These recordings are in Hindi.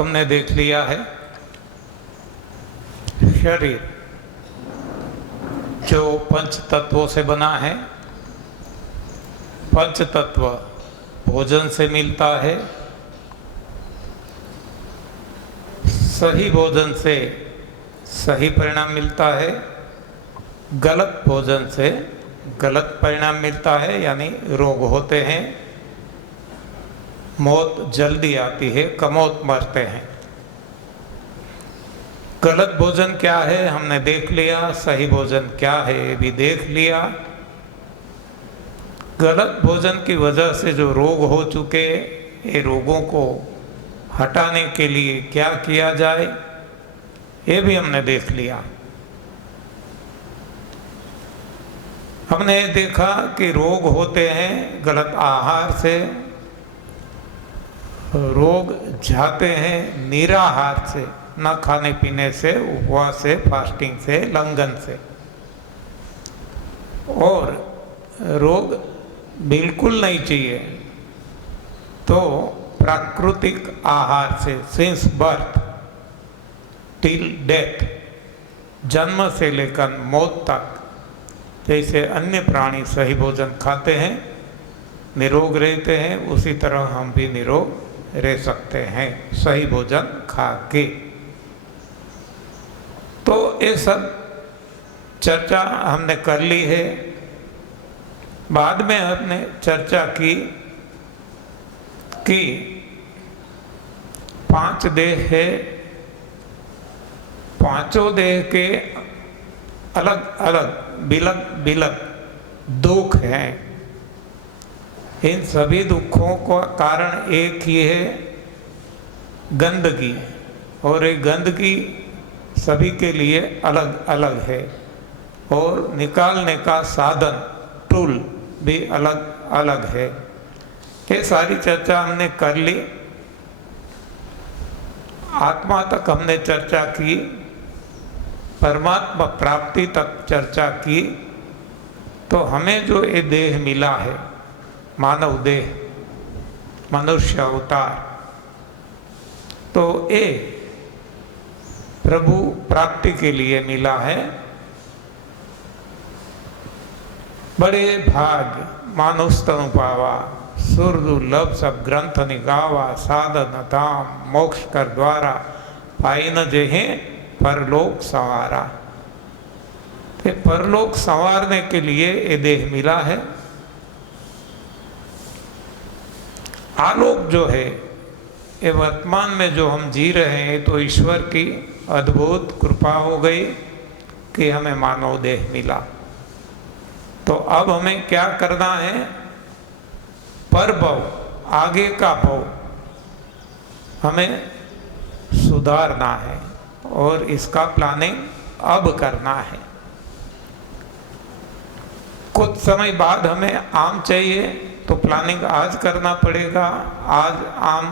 तुमने देख लिया है, शरीर जो पंच तत्वों से बना है, पंच तत्व भोजन से मिलता है, सही भोजन से सही परिणाम मिलता है, गलत भोजन से गलत परिणाम मिलता है, यानी रोग होते हैं, मौत जल्दी आती है, कमौत मरते हैं। गलत भोजन क्या है हमने देख लिया, सही भोजन क्या है ये भी देख लिया। गलत भोजन की वजह से जो रोग हो चुके, ये रोगों को हटाने के लिए क्या किया जाए ये भी हमने देख लिया। हमने देखा कि रोग होते हैं गलत आहार से, रोग जाते हैं निराहार से, न खाने पीने से, उपवास से, फास्टिंग से, लंघन से। और रोग बिल्कुल नहीं चाहिए तो प्राकृतिक आहार से, सिंस बर्थ टिल डेथ, जन्म से लेकर मौत तक, जैसे अन्य प्राणी सही भोजन खाते हैं, निरोग रहते हैं, उसी तरह हम भी निरोग रह सकते हैं सही भोजन खा के। तो ये सब चर्चा हमने कर ली है। बाद में हमने चर्चा की कि 5 देह है, पांचों देह के अलग अलग बिलक बिलक दुख हैं। इन सभी दुखों का कारण एक ही है, गंदगी, और ये गंदगी सभी के लिए अलग अलग है, और निकालने का साधन टूल भी अलग अलग है। ये सारी चर्चा हमने कर ली। आत्मा तक हमने चर्चा की, परमात्मा प्राप्ति तक चर्चा की। तो हमें जो ये देह मिला है, मानव देह, मनुष्य अवतार, तो ये प्रभु प्राप्ति के लिए मिला है। बड़े भाग मानुस्तनु पावा, सुर दुर्लभ सब ग्रंथ निगावा, साधन धाम मोक्ष कर द्वारा, पाई न जेहे परलोक संवारा। ये परलोक संवारने के लिए ये देह मिला है। आलोक जो है ये वर्तमान में जो हम जी रहे हैं, तो ईश्वर की अद्भुत कृपा हो गई कि हमें मानव देह मिला। तो अब हमें क्या करना है, पर भव, आगे का भव हमें सुधारना है, और इसका प्लानिंग अब करना है। कुछ समय बाद हमें आम चाहिए तो प्लानिंग आज करना पड़ेगा, आज आम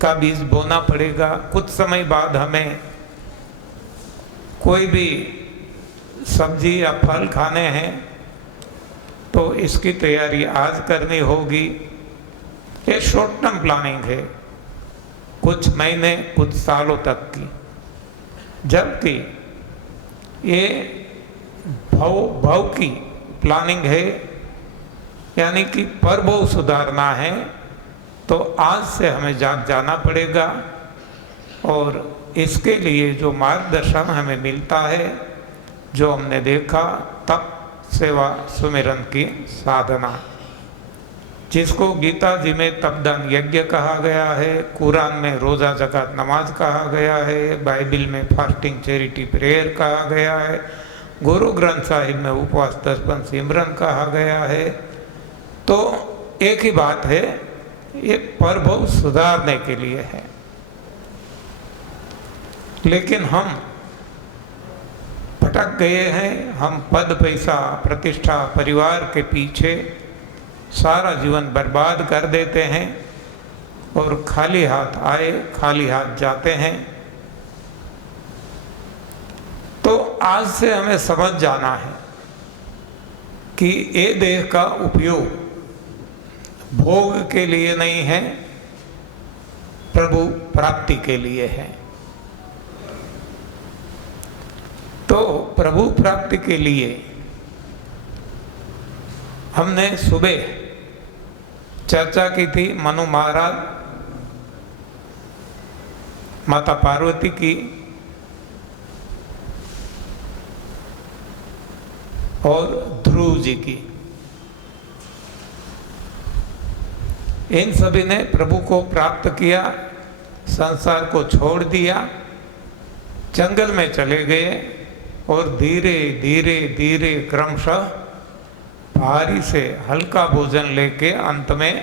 का बीज बोना पड़ेगा। कुछ समय बाद हमें कोई भी सब्जी या फल खाने हैं तो इसकी तैयारी आज करनी होगी। ये शॉर्ट टर्म प्लानिंग है, कुछ महीने कुछ सालों तक की। जबकि ये भव की प्लानिंग है, यानी कि परभव सुधारना है, तो आज से हमें जाग जाना पड़ेगा। और इसके लिए जो मार्गदर्शन हमें मिलता है, जो हमने देखा, तप सेवा सुमिरन की साधना, जिसको गीता जी में तपदान यज्ञ कहा गया है, कुरान में रोज़ा ज़कात नमाज कहा गया है, बाइबिल में फास्टिंग चैरिटी प्रेयर कहा गया है, गुरु ग्रंथ साहिब में उपवास दर्पण सिमरन कहा गया है। तो एक ही बात है, ये परभव सुधारने के लिए है। लेकिन हम भटक गए हैं, हम पद पैसा प्रतिष्ठा परिवार के पीछे सारा जीवन बर्बाद कर देते हैं, और खाली हाथ आए खाली हाथ जाते हैं। तो आज से हमें समझ जाना है कि ये देह का उपयोग भोग के लिए नहीं है, प्रभु प्राप्ति के लिए है। तो प्रभु प्राप्ति के लिए हमने सुबह चर्चा की थी मनु महाराज, माता पार्वती की और ध्रुव जी की। इन सभी ने प्रभु को प्राप्त किया, संसार को छोड़ दिया, जंगल में चले गए और धीरे धीरे धीरे क्रमशः भारी से हल्का भोजन लेके अंत में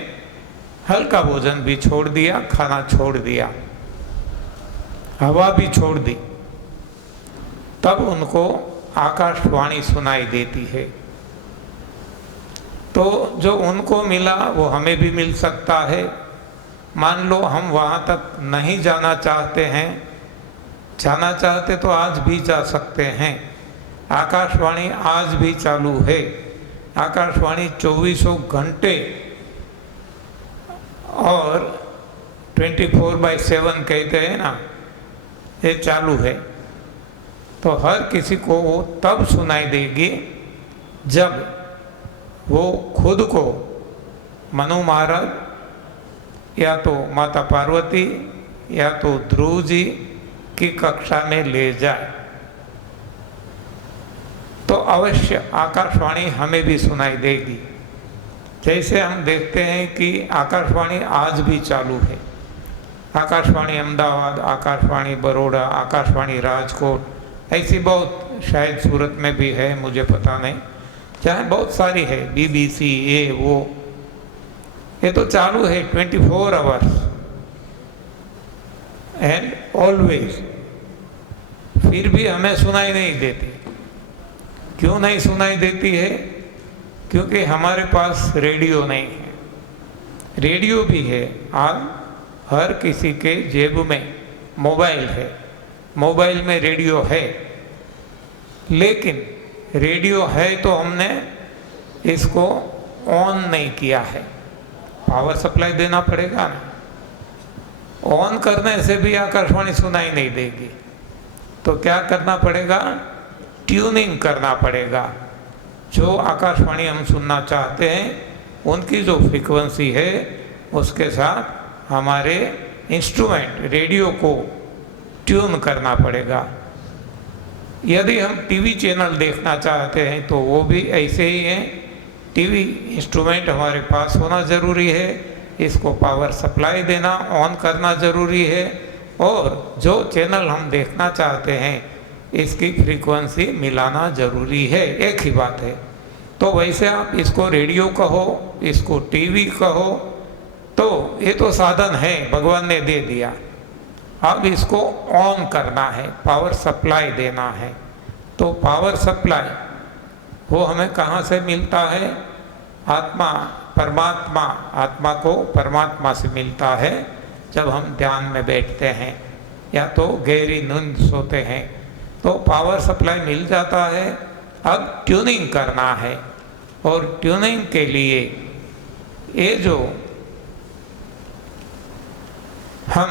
हल्का भोजन भी छोड़ दिया, खाना छोड़ दिया, हवा भी छोड़ दी। तब उनको आकाशवाणी सुनाई देती है। तो जो उनको मिला वो हमें भी मिल सकता है। मान लो हम वहाँ तक नहीं जाना चाहते हैं, जाना चाहते तो आज भी जा सकते हैं। आकाशवाणी आज भी चालू है। आकाशवाणी 24 घंटे और 24/7 कहते हैं ना, ये चालू है। तो हर किसी को वो तब सुनाई देगी जब वो खुद को मनु महाराज या तो माता पार्वती या तो ध्रुव जी की कक्षा में ले जाए, तो अवश्य आकाशवाणी हमें भी सुनाई देगी। जैसे हम देखते हैं कि आकाशवाणी आज भी चालू है। आकाशवाणी अहमदाबाद, आकाशवाणी बड़ौदा, आकाशवाणी राजकोट, ऐसी बहुत, शायद सूरत में भी है, मुझे पता नहीं, चाहे बहुत सारी है, BBC, ये वो, ये तो चालू है 24 आवर्स एंड ऑलवेज। फिर भी हमें सुनाई नहीं देती। क्यों नहीं सुनाई देती है? क्योंकि हमारे पास रेडियो नहीं है। रेडियो भी है, आज हर किसी के जेब में मोबाइल है, मोबाइल में रेडियो है, लेकिन रेडियो है तो हमने इसको ऑन नहीं किया है। पावर सप्लाई देना पड़ेगा ना। ऑन करने से भी आकाशवाणी सुनाई नहीं देगी, तो क्या करना पड़ेगा? ट्यूनिंग करना पड़ेगा। जो आकाशवाणी हम सुनना चाहते हैं उनकी जो फ्रीक्वेंसी है उसके साथ हमारे इंस्ट्रूमेंट रेडियो को ट्यून करना पड़ेगा। यदि हम टीवी चैनल देखना चाहते हैं तो वो भी ऐसे ही हैं। टीवी इंस्ट्रूमेंट हमारे पास होना ज़रूरी है, इसको पावर सप्लाई देना, ऑन करना ज़रूरी है, और जो चैनल हम देखना चाहते हैं इसकी फ्रीक्वेंसी मिलाना ज़रूरी है। एक ही बात है। तो वैसे आप इसको रेडियो कहो, इसको टीवी कहो, तो ये तो साधन है, भगवान ने दे दिया। अब इसको ऑन करना है, पावर सप्लाई देना है। तो पावर सप्लाई वो हमें कहाँ से मिलता है? आत्मा, परमात्मा, आत्मा को परमात्मा से मिलता है जब हम ध्यान में बैठते हैं या तो गहरी नींद सोते हैं, तो पावर सप्लाई मिल जाता है। अब ट्यूनिंग करना है, और ट्यूनिंग के लिए ये जो हम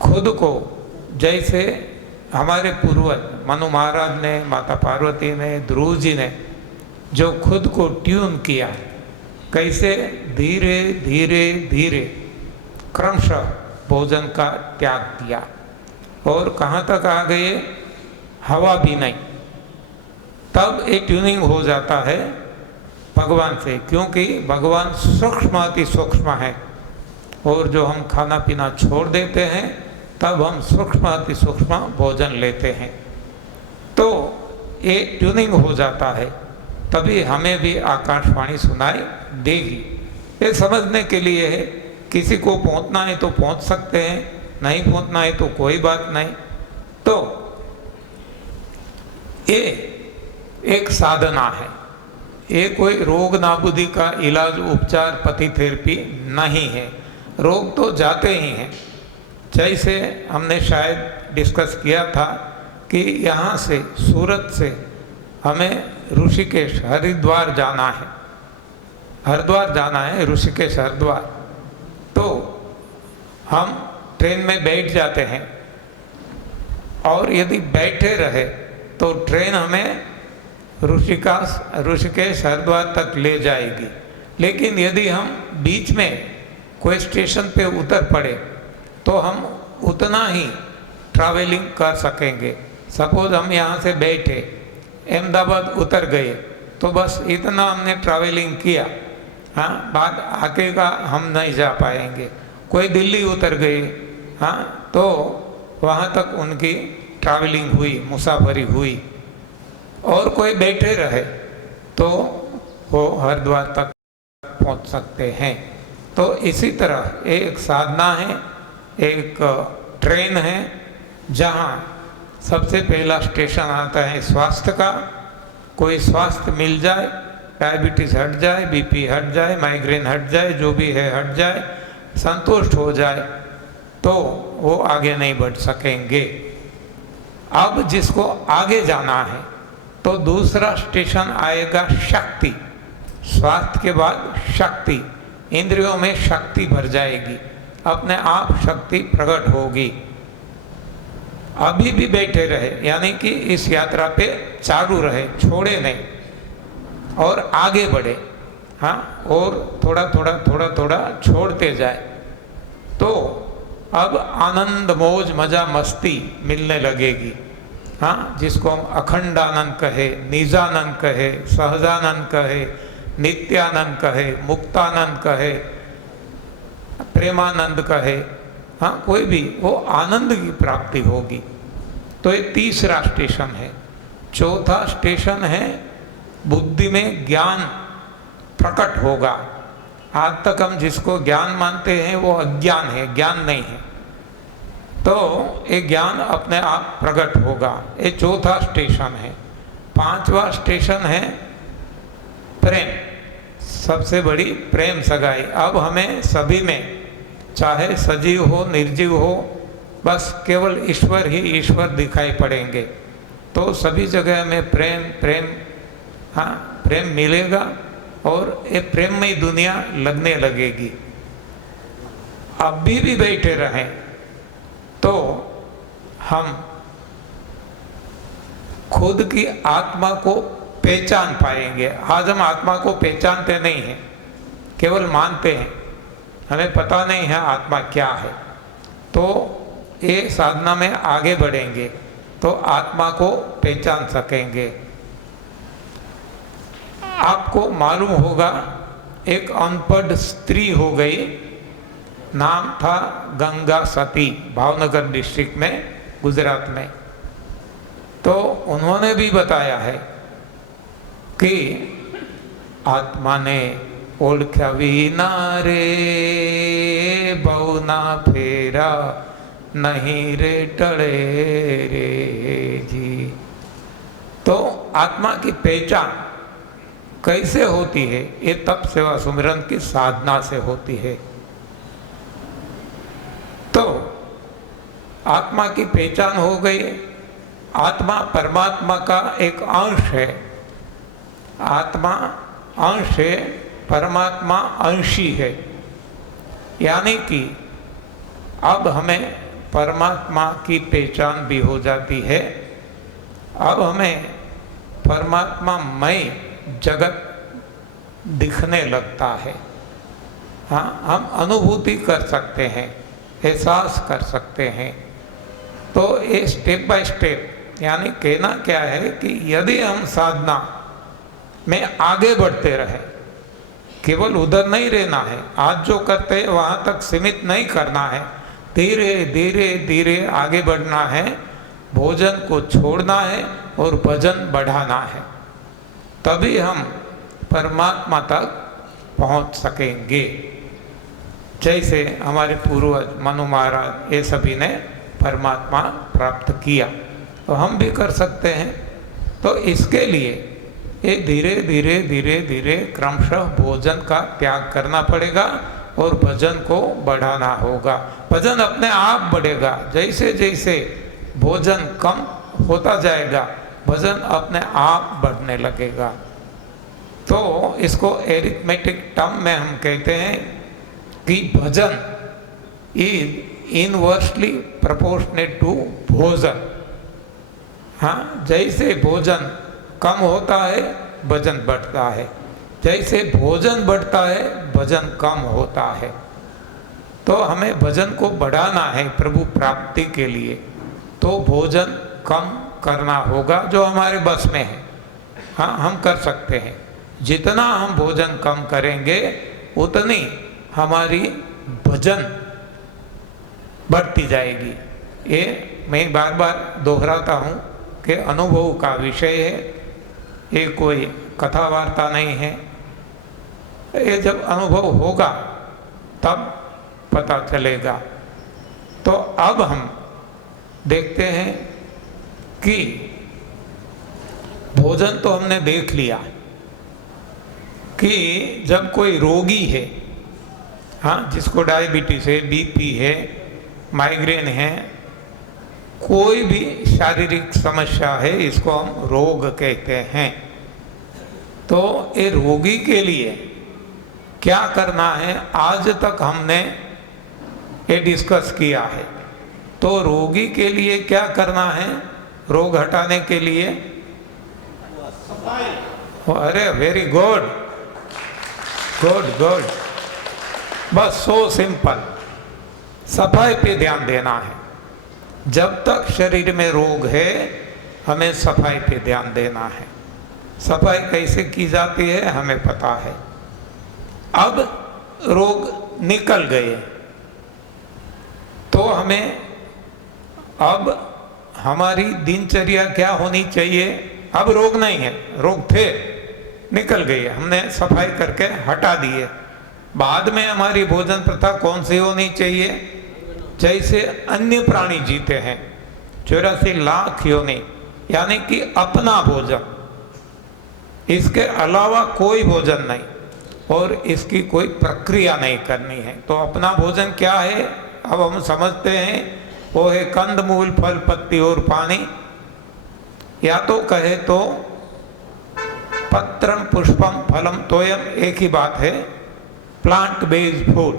खुद को, जैसे हमारे पूर्वज मनु महाराज ने, माता पार्वती ने, ध्रुव जी ने जो खुद को ट्यून किया, कैसे धीरे धीरे धीरे क्रमशः भोजन का त्याग किया, और कहाँ तक आ गए? हवा भी नहीं। तब एक ट्यूनिंग हो जाता है भगवान से, क्योंकि भगवान सूक्ष्म अति सूक्ष्म है, और जो हम खाना पीना छोड़ देते हैं तब हम सूक्ष्म अति सूक्ष्म भोजन लेते हैं। तो ये ट्यूनिंग हो जाता है, तभी हमें भी आकाशवाणी सुनाई देगी। ये समझने के लिए है। किसी को पहुंचना है तो पहुंच सकते हैं, नहीं पहुंचना है तो कोई बात नहीं। तो ये एक साधना है, ये कोई रोग नाबूदी का इलाज, उपचार, पथी थेरेपी नहीं है। रोग तो जाते ही हैं। जैसे हमने शायद डिस्कस किया था कि यहाँ से, सूरत से हमें ऋषिकेश, हरिद्वार जाना है, हरिद्वार जाना है, ऋषिकेश हरिद्वार। तो हम ट्रेन में बैठ जाते हैं और यदि बैठे रहे तो ट्रेन हमें ऋषिकेश हरिद्वार तक ले जाएगी। लेकिन यदि हम बीच में कोई स्टेशन पे उतर पड़े तो हम उतना ही ट्रैवलिंग कर सकेंगे। सपोज हम यहाँ से बैठे अहमदाबाद उतर गए तो बस इतना हमने ट्रैवलिंग किया, हाँ, बाद आगे का हम नहीं जा पाएंगे। कोई दिल्ली उतर गए, हाँ, तो वहाँ तक उनकी ट्रैवलिंग हुई, मुसाफरी हुई। और कोई बैठे रहे तो वो हरिद्वार तक पहुँच सकते हैं। तो इसी तरह एक साधना है, एक ट्रेन है, जहाँ सबसे पहला स्टेशन आता है स्वास्थ्य का। कोई स्वास्थ्य मिल जाए, डायबिटीज़ हट जाए, बीपी हट जाए, माइग्रेन हट जाए, जो भी है हट जाए, संतुष्ट हो जाए तो वो आगे नहीं बढ़ सकेंगे। अब जिसको आगे जाना है तो दूसरा स्टेशन आएगा शक्ति। स्वास्थ्य के बाद शक्ति, इंद्रियों में शक्ति भर जाएगी, अपने आप शक्ति प्रकट होगी। अभी भी बैठे रहे, यानी कि इस यात्रा पे चालू रहे, छोड़े नहीं और आगे बढ़े, हाँ, और थोड़ा थोड़ा थोड़ा थोड़ा छोड़ते जाए तो अब आनंद, मौज, मजा, मस्ती मिलने लगेगी। हाँ, जिसको हम अखंड आनंद कहे, निजानंद कहे, सहजानंद कहे, नित्यानंद कहे, मुक्तानंद कहे, प्रेमानंद कहे, हाँ, कोई भी, वो आनंद की प्राप्ति होगी। तो ये तीसरा स्टेशन है। चौथा स्टेशन है बुद्धि में ज्ञान प्रकट होगा। आज तक हम जिसको ज्ञान मानते हैं वो अज्ञान है, ज्ञान नहीं है। तो ये ज्ञान अपने आप प्रकट होगा, ये चौथा स्टेशन है। पांचवा स्टेशन है प्रेम, सबसे बड़ी प्रेम सगाई। अब हमें सभी में, चाहे सजीव हो निर्जीव हो, बस केवल ईश्वर ही ईश्वर दिखाई पड़ेंगे। तो सभी जगह में प्रेम प्रेम, हाँ, प्रेम मिलेगा और ये प्रेममय दुनिया लगने लगेगी। अभी भी बैठे रहें तो हम खुद की आत्मा को पहचान पाएंगे। आज हम आत्मा को पहचानते नहीं हैं, केवल मानते हैं, हमें पता नहीं है आत्मा क्या है। तो ये साधना में आगे बढ़ेंगे तो आत्मा को पहचान सकेंगे। आपको मालूम होगा, एक अनपढ़ स्त्री हो गई, नाम था गंगा सती, भावनगर डिस्ट्रिक्ट में, गुजरात में। तो उन्होंने भी बताया है कि आत्मा ने ओळख्या विना रे बहुना फेरा नहीं रे टळे रे जी। तो आत्मा की पहचान कैसे होती है? ये तप सेवा सुमिरन की साधना से होती है। तो आत्मा की पहचान हो गई। आत्मा परमात्मा का एक अंश है। आत्मा अंश है, परमात्मा अंशी है। यानी कि अब हमें परमात्मा की पहचान भी हो जाती है। अब हमें परमात्मामय जगत दिखने लगता है। हाँ, हम अनुभूति कर सकते हैं, एहसास कर सकते हैं। तो ये स्टेप बाय स्टेप, यानी कहना क्या है कि यदि हम साधना में आगे बढ़ते रहे, केवल उधर नहीं रहना है, आज जो करते हैं वहाँ तक सीमित नहीं करना है, धीरे धीरे धीरे आगे बढ़ना है, भोजन को छोड़ना है और भजन बढ़ाना है, तभी हम परमात्मा तक पहुँच सकेंगे। जैसे हमारे पूर्वज मनु महाराज, ये सभी ने परमात्मा प्राप्त किया, तो हम भी कर सकते हैं। तो इसके लिए ये धीरे धीरे धीरे धीरे क्रमशः भोजन का त्याग करना पड़ेगा और भजन को बढ़ाना होगा। भजन अपने आप बढ़ेगा। जैसे जैसे भोजन कम होता जाएगा, भजन अपने आप बढ़ने लगेगा। तो इसको एरिथमेटिक टर्म में हम कहते हैं कि भजन इज इनवर्सली प्रोपोर्शनेट टू भोजन। हाँ, जैसे भोजन कम होता है वजन बढ़ता है, जैसे भोजन बढ़ता है वजन कम होता है। तो हमें वजन को बढ़ाना है प्रभु प्राप्ति के लिए, तो भोजन कम करना होगा जो हमारे बस में है। हाँ, हम कर सकते हैं। जितना हम भोजन कम करेंगे उतनी हमारी भजन बढ़ती जाएगी। ये मैं बार बार दोहराता हूँ कि अनुभव का विषय है, ये कोई कथा वार्ता नहीं है। ये जब अनुभव होगा तब पता चलेगा। तो अब हम देखते हैं कि भोजन तो हमने देख लिया कि जब कोई रोगी है, हाँ, जिसको डायबिटीज है, बीपी है, माइग्रेन है, कोई भी शारीरिक समस्या है, इसको हम रोग कहते हैं। तो ये रोगी के लिए क्या करना है, आज तक हमने ये डिस्कस किया है। तो रोगी के लिए क्या करना है, रोग हटाने के लिए? अरे वेरी गुड, गुड गुड, बस सो सिंपल। सफाई पे ध्यान देना है। जब तक शरीर में रोग है हमें सफाई पे ध्यान देना है। सफाई कैसे की जाती है हमें पता है। अब रोग निकल गए तो हमें अब हमारी दिनचर्या क्या होनी चाहिए? अब रोग नहीं है, रोग थे, निकल गए, हमने सफाई करके हटा दिए। बाद में हमारी भोजन प्रथा कौन सी होनी चाहिए? जैसे अन्य प्राणी जीते हैं 84 लाख योनि, यानी कि अपना भोजन, इसके अलावा कोई भोजन नहीं और इसकी कोई प्रक्रिया नहीं करनी है। तो अपना भोजन क्या है अब हम समझते हैं, वो है कंद मूल फल पत्ती और पानी, या तो कहे तो पत्रम पुष्पम फलम तोयम, एक ही बात है, प्लांट बेस्ड फूड,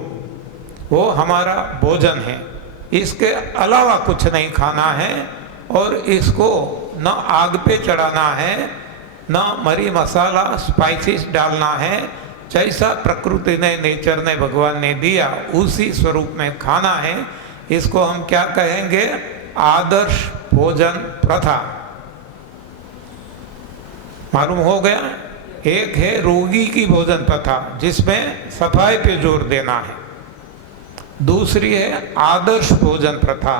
वो हमारा भोजन है। इसके अलावा कुछ नहीं खाना है और इसको न आग पे चढ़ाना है, न मरी मसाला स्पाइसेस डालना है। जैसा प्रकृति ने, नेचर ने, भगवान ने दिया उसी स्वरूप में खाना है। इसको हम क्या कहेंगे? आदर्श भोजन प्रथा। मालूम हो गया? एक है रोगी की भोजन प्रथा जिसमें सफाई पे जोर देना है, दूसरी है आदर्श भोजन प्रथा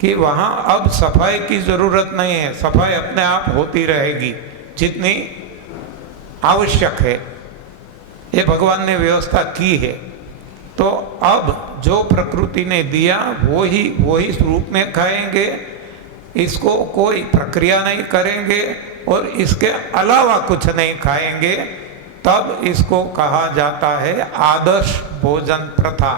कि वहाँ अब सफाई की जरूरत नहीं है, सफाई अपने आप होती रहेगी जितनी आवश्यक है, ये भगवान ने व्यवस्था की है। तो अब जो प्रकृति ने दिया वही रूप में खाएंगे, इसको कोई प्रक्रिया नहीं करेंगे और इसके अलावा कुछ नहीं खाएंगे, तब इसको कहा जाता है आदर्श भोजन प्रथा,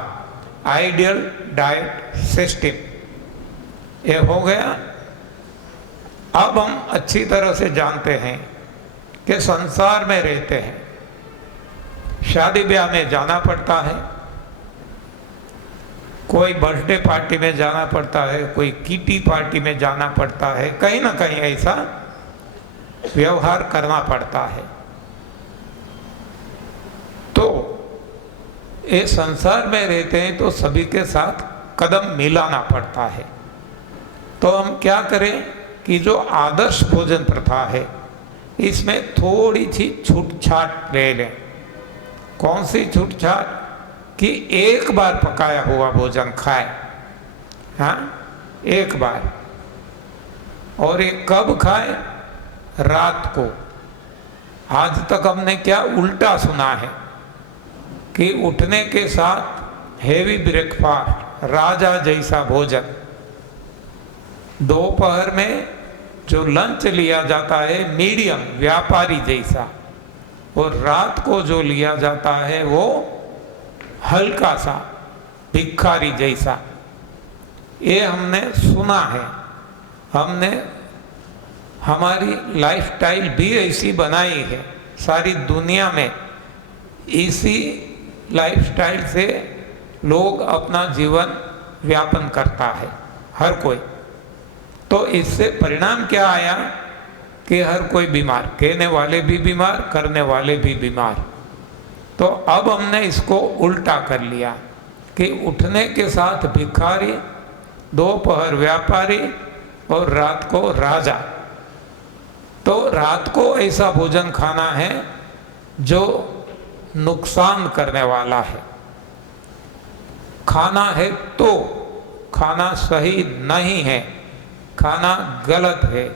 आइडियल डाइट सिस्टम। ये हो गया। अब हम अच्छी तरह से जानते हैं कि संसार में रहते हैं, शादी ब्याह में जाना पड़ता है, कोई बर्थडे पार्टी में जाना पड़ता है, कोई किटी पार्टी में जाना पड़ता है, कहीं ना कहीं ऐसा व्यवहार करना पड़ता है। तो ये संसार में रहते हैं तो सभी के साथ कदम मिलाना पड़ता है। तो हम क्या करें कि जो आदर्श भोजन प्रथा है इसमें थोड़ी सी छूटछाट ले लें। कौन सी छूटछाट? कि एक बार पकाया हुआ भोजन खाए, हाँ, एक बार। और ये कब खाए? रात को। आज तक हमने क्या उल्टा सुना है कि उठने के साथ हेवी ब्रेकफास्ट, राजा जैसा भोजन, दोपहर में जो लंच लिया जाता है मीडियम व्यापारी जैसा, और रात को जो लिया जाता है वो हल्का सा भिखारी जैसा। ये हमने सुना है, हमने हमारी लाइफस्टाइल भी ऐसी बनाई है, सारी दुनिया में इसी लाइफस्टाइल से लोग अपना जीवन व्यापन करता है हर कोई। तो इससे परिणाम क्या आया कि हर कोई बीमार, कहने वाले भी बीमार, करने वाले भी बीमार। तो अब हमने इसको उल्टा कर लिया कि उठने के साथ भिखारी, दोपहर व्यापारी और रात को राजा। तो रात को ऐसा भोजन खाना है जो नुकसान करने वाला है। खाना है तो खाना सही नहीं है, खाना गलत है,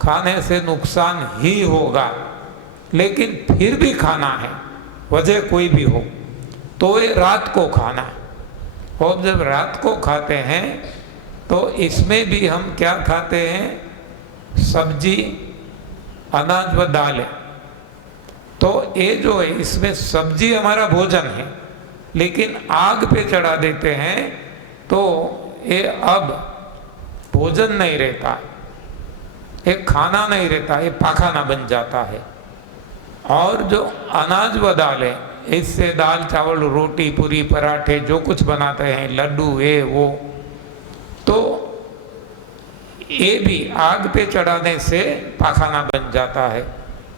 खाने से नुकसान ही होगा, लेकिन फिर भी खाना है, वजह कोई भी हो। तो ये रात को खाना, और जब रात को खाते हैं तो इसमें भी हम क्या खाते हैं, सब्जी, अनाज व दालें। तो ये जो है इसमें सब्जी हमारा भोजन है, लेकिन आग पे चढ़ा देते हैं तो ये अब भोजन नहीं रहता, ये खाना नहीं रहता, ये पाखाना बन जाता है। और जो अनाज व दालें, इससे दाल चावल रोटी पूरी पराठे जो कुछ बनाते हैं, लड्डू ये वो, तो ये भी आग पे चढ़ाने से पाखाना बन जाता है।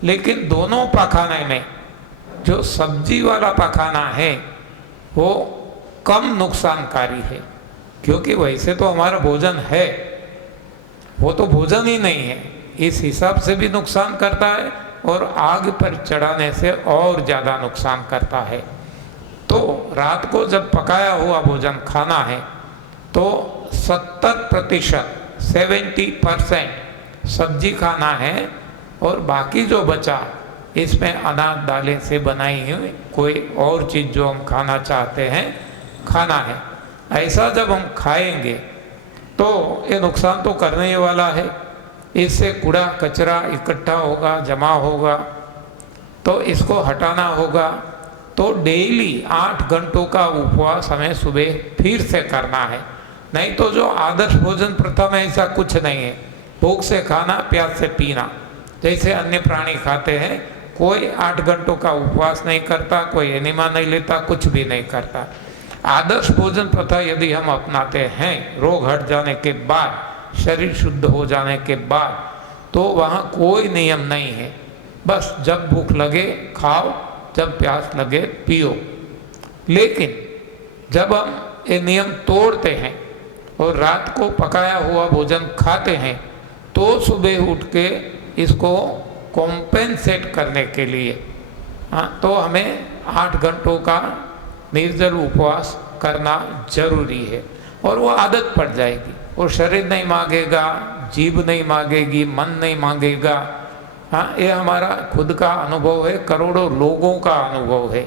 लेकिन दोनों पाखाने में जो सब्जी वाला पाखाना है वो कम नुकसानकारी है, क्योंकि वैसे तो हमारा भोजन है, वो तो भोजन ही नहीं है, इस हिसाब से भी नुकसान करता है और आग पर चढ़ाने से और ज़्यादा नुकसान करता है। तो रात को जब पकाया हुआ भोजन खाना है तो 70% 70% सब्जी खाना है, और बाकी जो बचा इसमें अनाज दालें से बनाई हुई कोई और चीज़ जो हम खाना चाहते हैं खाना है। ऐसा जब हम खाएंगे तो ये नुकसान तो करने ही वाला है, इससे कूड़ा कचरा इकट्ठा होगा, जमा होगा, तो इसको हटाना होगा। तो डेली 8 घंटों का उपवास हमें सुबह फिर से करना है। नहीं तो जो आदर्श भोजन प्रथा में ऐसा कुछ नहीं है, भूख से खाना, प्यास से पीना, जैसे अन्य प्राणी खाते हैं। कोई 8 घंटों का उपवास नहीं करता, कोई एनिमा नहीं लेता, कुछ भी नहीं करता। आदर्श भोजन प्रथा यदि हम अपनाते हैं रोग हट जाने के बाद, शरीर शुद्ध हो जाने के बाद, तो वहाँ कोई नियम नहीं है, बस जब भूख लगे खाओ, जब प्यास लगे पियो। लेकिन जब हम ये नियम तोड़ते हैं और रात को पकाया हुआ भोजन खाते हैं तो सुबह उठ के इसको कॉम्पेंसेट करने के लिए तो हमें 8 घंटों का निर्जल उपवास करना जरूरी है। और वो आदत पड़ जाएगी, और शरीर नहीं मांगेगा, जीभ नहीं मांगेगी, मन नहीं मांगेगा। हाँ, ये हमारा खुद का अनुभव है, करोड़ों लोगों का अनुभव है।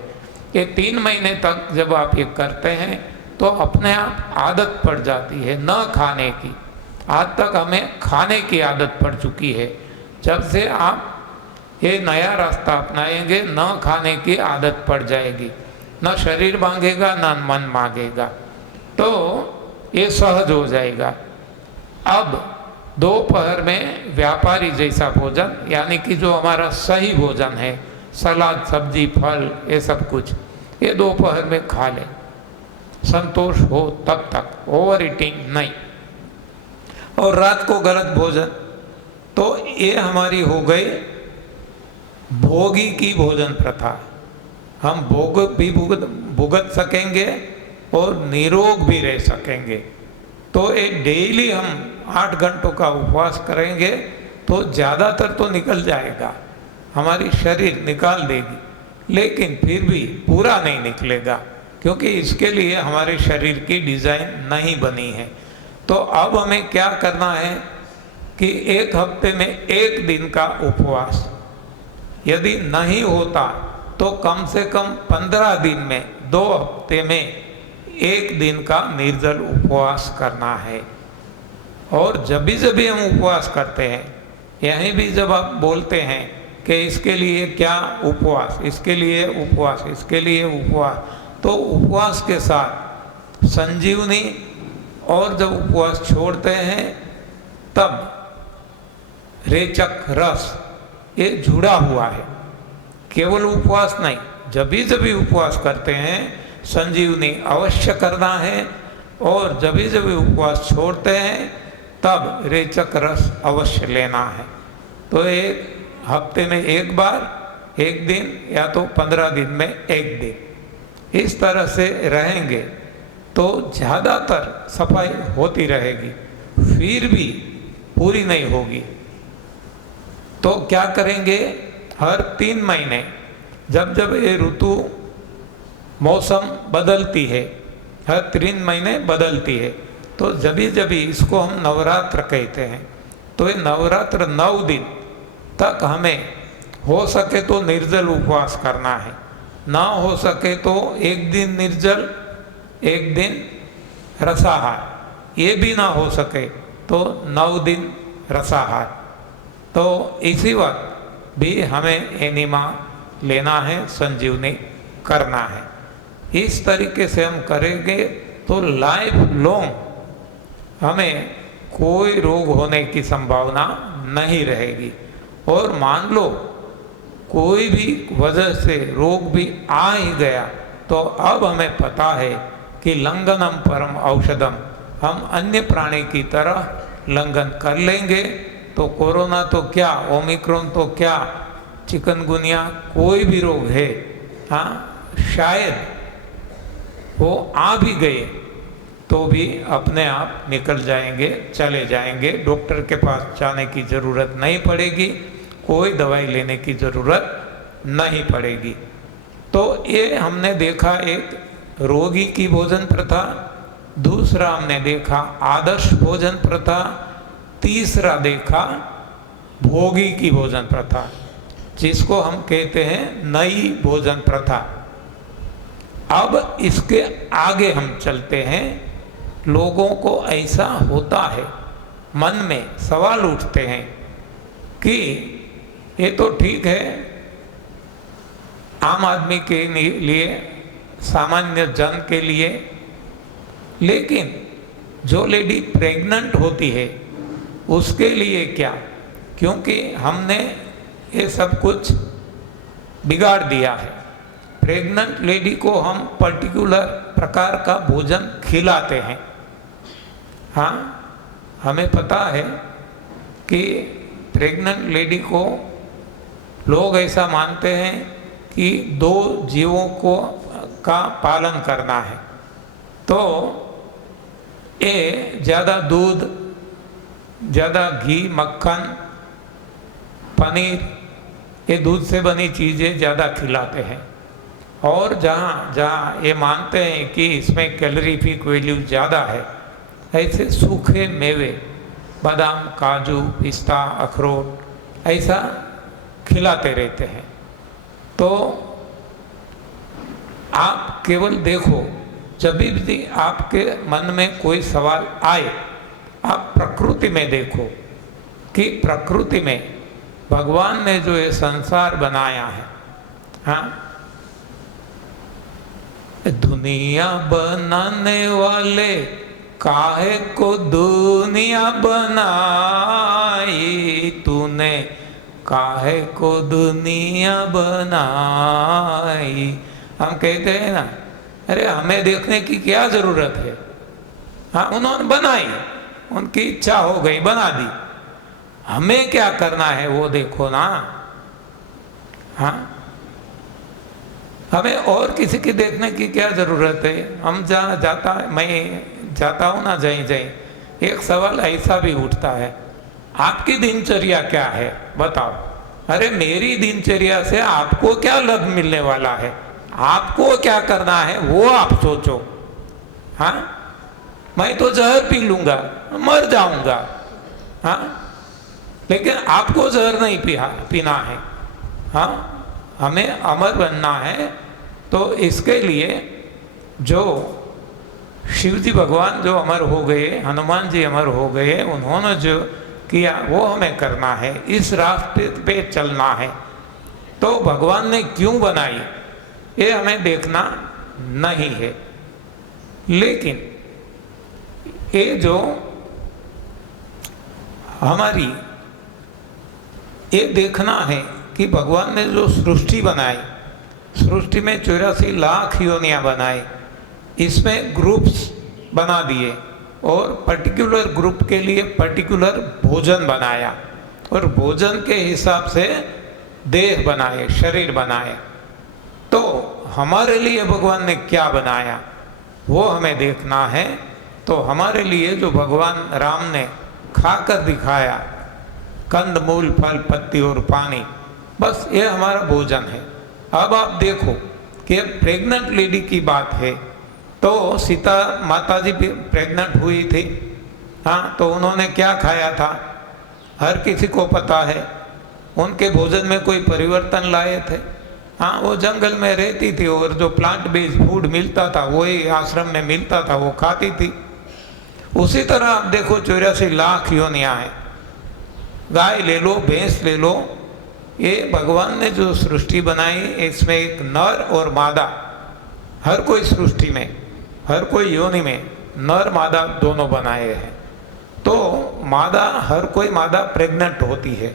ये 3 महीने तक जब आप ये करते हैं तो अपने आप आदत पड़ जाती है न खाने की। आज तक हमें खाने की आदत पड़ चुकी है। जब से आप ये नया रास्ता अपनाएंगे, न खाने की आदत पड़ जाएगी, न शरीर मांगेगा न मन मांगेगा, तो ये सहज हो जाएगा। अब दोपहर में व्यापारी जैसा भोजन, यानी कि जो हमारा सही भोजन है, सलाद सब्जी फल ये सब कुछ, ये दोपहर में खा लें, संतोष हो तब तक, ओवर ईटिंग नहीं। और रात को गलत भोजन, तो ये हमारी हो गई भोगी की भोजन प्रथा। हम भोग भी भुगत सकेंगे और निरोग भी रह सकेंगे। तो ये डेली हम 8 घंटों का उपवास करेंगे तो ज़्यादातर तो निकल जाएगा, हमारी शरीर निकाल देगी, लेकिन फिर भी पूरा नहीं निकलेगा, क्योंकि इसके लिए हमारे शरीर की डिज़ाइन नहीं बनी है। तो अब हमें क्या करना है कि 1 हफ्ते में 1 दिन का उपवास, यदि नहीं होता तो कम से कम 15 दिन में, 2 हफ्ते में 1 दिन का निर्जल उपवास करना है। और जब भी हम उपवास करते हैं, यहीं भी जब आप बोलते हैं कि इसके लिए क्या उपवास, इसके लिए उपवास, इसके लिए उपवास, तो उपवास के साथ संजीवनी, और जब उपवास छोड़ते हैं तब रेचक रस, ये जुड़ा हुआ है। केवल उपवास नहीं, जब भी उपवास करते हैं संजीवनी अवश्य करना है, और जब भी उपवास छोड़ते हैं तब रेचक रस अवश्य लेना है। तो एक हफ्ते में एक बार एक दिन या तो 15 दिन में एक दिन, इस तरह से रहेंगे तो ज़्यादातर सफाई होती रहेगी। फिर भी पूरी नहीं होगी तो क्या करेंगे, हर 3 महीने जब जब ये ऋतु मौसम बदलती है, हर 3 महीने बदलती है, तो जब इसको हम नवरात्र कहते हैं। तो ये नवरात्र 9 दिन तक हमें हो सके तो निर्जल उपवास करना है, ना हो सके तो एक दिन निर्जल एक दिन रसाहार, ये भी ना हो सके तो 9 दिन रसाहार। तो इसी वक्त भी हमें एनिमा लेना है, संजीवनी करना है। इस तरीके से हम करेंगे तो लाइफ लॉन्ग हमें कोई रोग होने की संभावना नहीं रहेगी। और मान लो कोई भी वजह से रोग भी आ ही गया तो अब हमें पता है कि लंघनम परम औषधम, हम अन्य प्राणी की तरह लंघन कर लेंगे तो कोरोना तो क्या, ओमिक्रॉन तो क्या, चिकनगुनिया, कोई भी रोग है, हाँ शायद वो आ भी गए तो भी अपने आप निकल जाएंगे, चले जाएंगे। डॉक्टर के पास जाने की ज़रूरत नहीं पड़ेगी, कोई दवाई लेने की ज़रूरत नहीं पड़ेगी। तो ये हमने देखा एक रोगी की भोजन प्रथा, दूसरा हमने देखा आदर्श भोजन प्रथा, तीसरा देखा भोगी की भोजन प्रथा, जिसको हम कहते हैं नई भोजन प्रथा। अब इसके आगे हम चलते हैं। लोगों को ऐसा होता है, मन में सवाल उठते हैं कि ये तो ठीक है आम आदमी के लिए, सामान्य जन के लिए, लेकिन जो लेडी प्रेग्नेंट होती है उसके लिए क्या? क्योंकि हमने ये सब कुछ बिगाड़ दिया है। प्रेग्नेंट लेडी को हम पर्टिकुलर प्रकार का भोजन खिलाते हैं। हाँ, हमें पता है कि प्रेग्नेंट लेडी को लोग ऐसा मानते हैं कि 2 जीवों को का पालन करना है, तो ये ज़्यादा दूध, ज़्यादा घी, मक्खन, पनीर, ये दूध से बनी चीज़ें ज़्यादा खिलाते हैं। और जहाँ ये मानते हैं कि इसमें कैलोरीफिक वैल्यू ज़्यादा है, ऐसे सूखे मेवे, बादाम, काजू, पिस्ता, अखरोट ऐसा खिलाते रहते हैं। तो आप केवल देखो, जब भी आपके मन में कोई सवाल आए, आप प्रकृति में देखो कि प्रकृति में भगवान ने जो ये संसार बनाया है, हाँ, दुनिया बनाने वाले काहे को दुनिया बनाई, तूने काहे को दुनिया बनाई। हम कहते हैं ना, अरे हमें देखने की क्या जरूरत है, हाँ उन्होंने बनाई, उनकी इच्छा हो गई, बना दी, हमें क्या करना है वो देखो ना। हाँ, हमें और किसी की देखने की क्या जरूरत है। हम जहाँ जाता, मैं जाता हूँ ना जहीं एक सवाल ऐसा भी उठता है, आपकी दिनचर्या क्या है बताओ। अरे मेरी दिनचर्या से आपको क्या लाभ मिलने वाला है, आपको क्या करना है वो आप सोचो। हाँ, मैं तो जहर पी लूंगा, मर जाऊंगा, हाँ, लेकिन आपको जहर नहीं पीना है। हाँ, हमें अमर बनना है। तो इसके लिए जो शिव जी भगवान जो अमर हो गए, हनुमान जी अमर हो गए, उन्होंने जो किया वो हमें करना है, इस रास्ते पे चलना है। तो भगवान ने क्यों बनाई ये हमें देखना नहीं है, लेकिन ये जो हमारी ये देखना है कि भगवान ने जो सृष्टि बनाई, सृष्टि में 84 लाख योनियां बनाई, इसमें ग्रुप्स बना दिए और पर्टिकुलर ग्रुप के लिए पर्टिकुलर भोजन बनाया और भोजन के हिसाब से देह बनाए, शरीर बनाए। तो हमारे लिए भगवान ने क्या बनाया वो हमें देखना है। तो हमारे लिए जो भगवान राम ने खाकर दिखाया, कंद मूल फल पत्ती और पानी, बस ये हमारा भोजन है। अब आप देखो कि प्रेग्नेंट लेडी की बात है, तो सीता माता जी भी प्रेग्नेंट हुई थी, हाँ, तो उन्होंने क्या खाया था हर किसी को पता है। उनके भोजन में कोई परिवर्तन लाए थे? हाँ, वो जंगल में रहती थी और जो प्लांट बेस्ड फूड मिलता था वही आश्रम में मिलता था, वो खाती थी। उसी तरह आप देखो 84 लाख योनियां हैं। गाय ले लो, भैंस ले लो, ये भगवान ने जो सृष्टि बनाई इसमें एक नर और मादा, हर कोई सृष्टि में, हर कोई योनि में नर मादा दोनों बनाए हैं। तो मादा, हर कोई मादा प्रेग्नेंट होती है।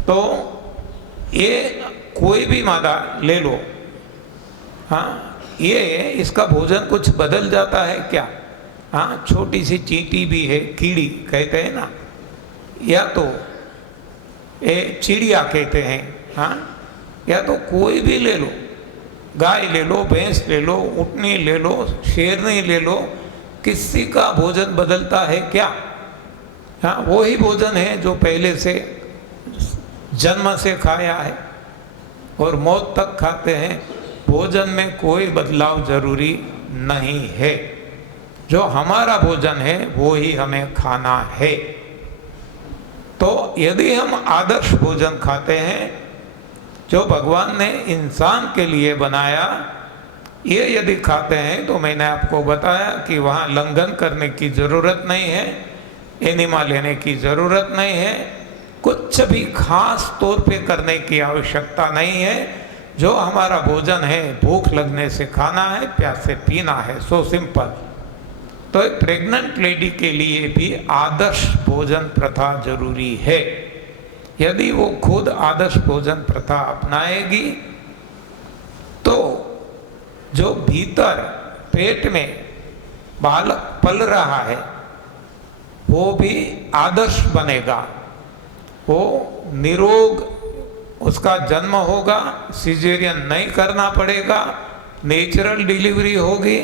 तो ये कोई भी मादा ले लो, हाँ, ये इसका भोजन कुछ बदल जाता है क्या? हाँ, छोटी सी चींटी भी है, कीड़ी कहते हैं ना, या तो ये चिड़िया कहते हैं, हाँ, या तो कोई भी ले लो, गाय ले लो, भैंस ले लो, ऊँटनी ले लो, शेरनी ले लो, किसी का भोजन बदलता है क्या? हाँ, वही भोजन है जो पहले से जन्म से खाया है और मौत तक खाते हैं। भोजन में कोई बदलाव जरूरी नहीं है। जो हमारा भोजन है वो ही हमें खाना है। तो यदि हम आदर्श भोजन खाते हैं जो भगवान ने इंसान के लिए बनाया, ये यदि खाते हैं, तो मैंने आपको बताया कि वहाँ लंघन करने की ज़रूरत नहीं है, एनिमा लेने की ज़रूरत नहीं है, कुछ भी खास तौर पे करने की आवश्यकता नहीं है। जो हमारा भोजन है भूख लगने से खाना है, प्यास से पीना है, सो सिंपल। तो एक प्रेग्नेंट लेडी के लिए भी आदर्श भोजन प्रथा जरूरी है। यदि वो खुद आदर्श भोजन प्रथा अपनाएगी तो जो भीतर पेट में बालक पल रहा है वो भी आदर्श बनेगा, वो निरोग, उसका जन्म होगा, सिजेरियन नहीं करना पड़ेगा, नेचुरल डिलीवरी होगी।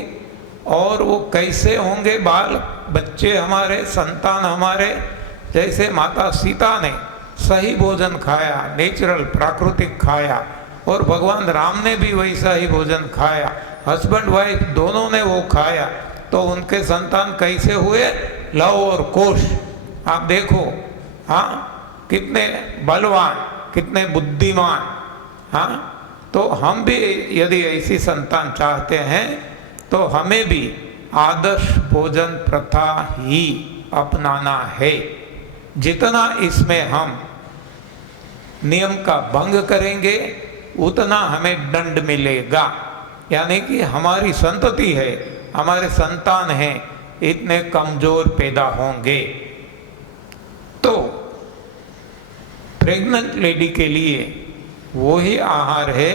और वो कैसे होंगे बाल बच्चे हमारे, संतान हमारे? जैसे माता सीता ने सही भोजन खाया, नेचुरल प्राकृतिक खाया, और भगवान राम ने भी वैसा ही भोजन खाया, हस्बैंड वाइफ दोनों ने वो खाया, तो उनके संतान कैसे हुए? लव और कुश। आप देखो, हाँ, कितने बलवान, कितने बुद्धिमान। हाँ, तो हम भी यदि ऐसी संतान चाहते हैं तो हमें भी आदर्श भोजन प्रथा ही अपनाना है। जितना इसमें हम नियम का भंग करेंगे उतना हमें दंड मिलेगा। यानी कि हमारी संतति है, हमारे संतान हैं, इतने कमजोर पैदा होंगे। तो प्रेग्नेंट लेडी के लिए वो ही आहार है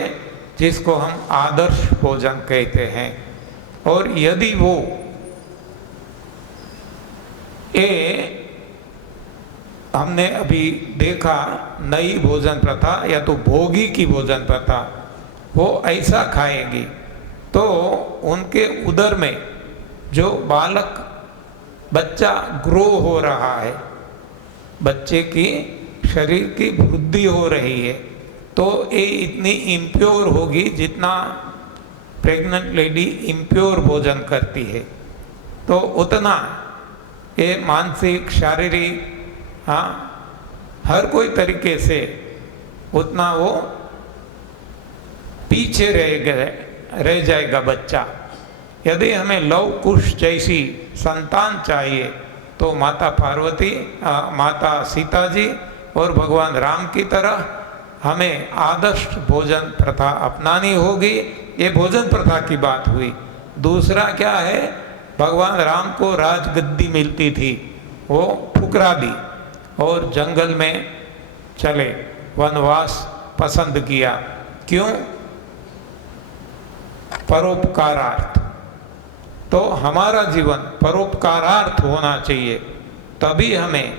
जिसको हम आदर्श भोजन कहते हैं। और यदि वो हमने अभी देखा नई भोजन प्रथा या तो भोगी की भोजन प्रथा, वो ऐसा खाएंगी तो उनके उदर में जो बालक, बच्चा ग्रो हो रहा है, बच्चे की शरीर की वृद्धि हो रही है, तो ये इतनी इम्प्योर होगी जितना प्रेग्नेंट लेडी इम्प्योर भोजन करती है। तो उतना ये मानसिक, शारीरिक, हाँ, हर कोई तरीके से उतना वो पीछे रह जाएगा बच्चा। यदि हमें लव कुश जैसी संतान चाहिए तो माता पार्वती, माता सीता जी और भगवान राम की तरह हमें आदर्श भोजन प्रथा अपनानी होगी। ये भोजन प्रथा की बात हुई। दूसरा क्या है, भगवान राम को राजगद्दी मिलती थी, वो ठुकरा दी और जंगल में चले, वनवास पसंद किया। क्यों? परोपकारार्थ। तो हमारा जीवन परोपकारार्थ होना चाहिए, तभी हमें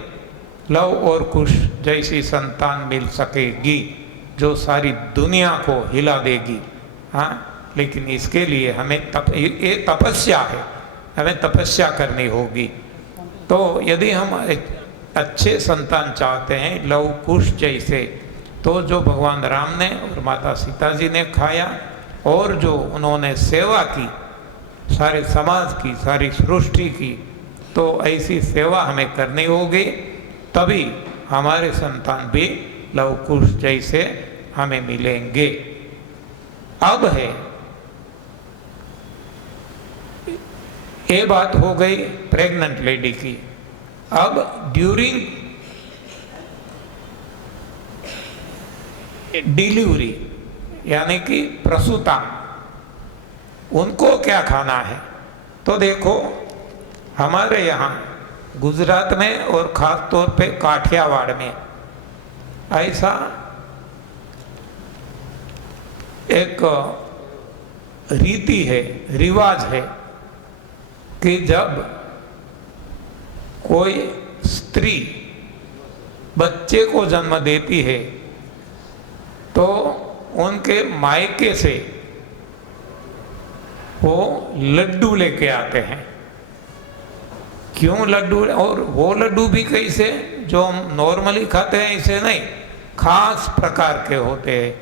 लव और कुश जैसी संतान मिल सकेगी जो सारी दुनिया को हिला देगी। हाँ, लेकिन इसके लिए हमें ये तपस्या है, हमें तपस्या करनी होगी। तो यदि हम अच्छे संतान चाहते हैं लव कुश जैसे, तो जो भगवान राम ने और माता सीता जी ने खाया और जो उन्होंने सेवा की सारे समाज की, सारी सृष्टि की, तो ऐसी सेवा हमें करनी होगी, तभी हमारे संतान भी लव कुश जैसे हमें मिलेंगे। अब है, ये बात हो गई प्रेग्नेंट लेडी की। अब ड्यूरिंग डिलीवरी यानी कि प्रसूता उनको क्या खाना है? तो देखो, हमारे यहाँ गुजरात में और ख़ास तौर पे काठियावाड़ में ऐसा एक रीति है, रिवाज है कि जब कोई स्त्री बच्चे को जन्म देती है तो उनके मायके से वो लड्डू लेके आते हैं। क्यों लड्डू? और वो लड्डू भी कैसे, जो हम नॉर्मली खाते हैं ऐसे नहीं, खास प्रकार के होते हैं।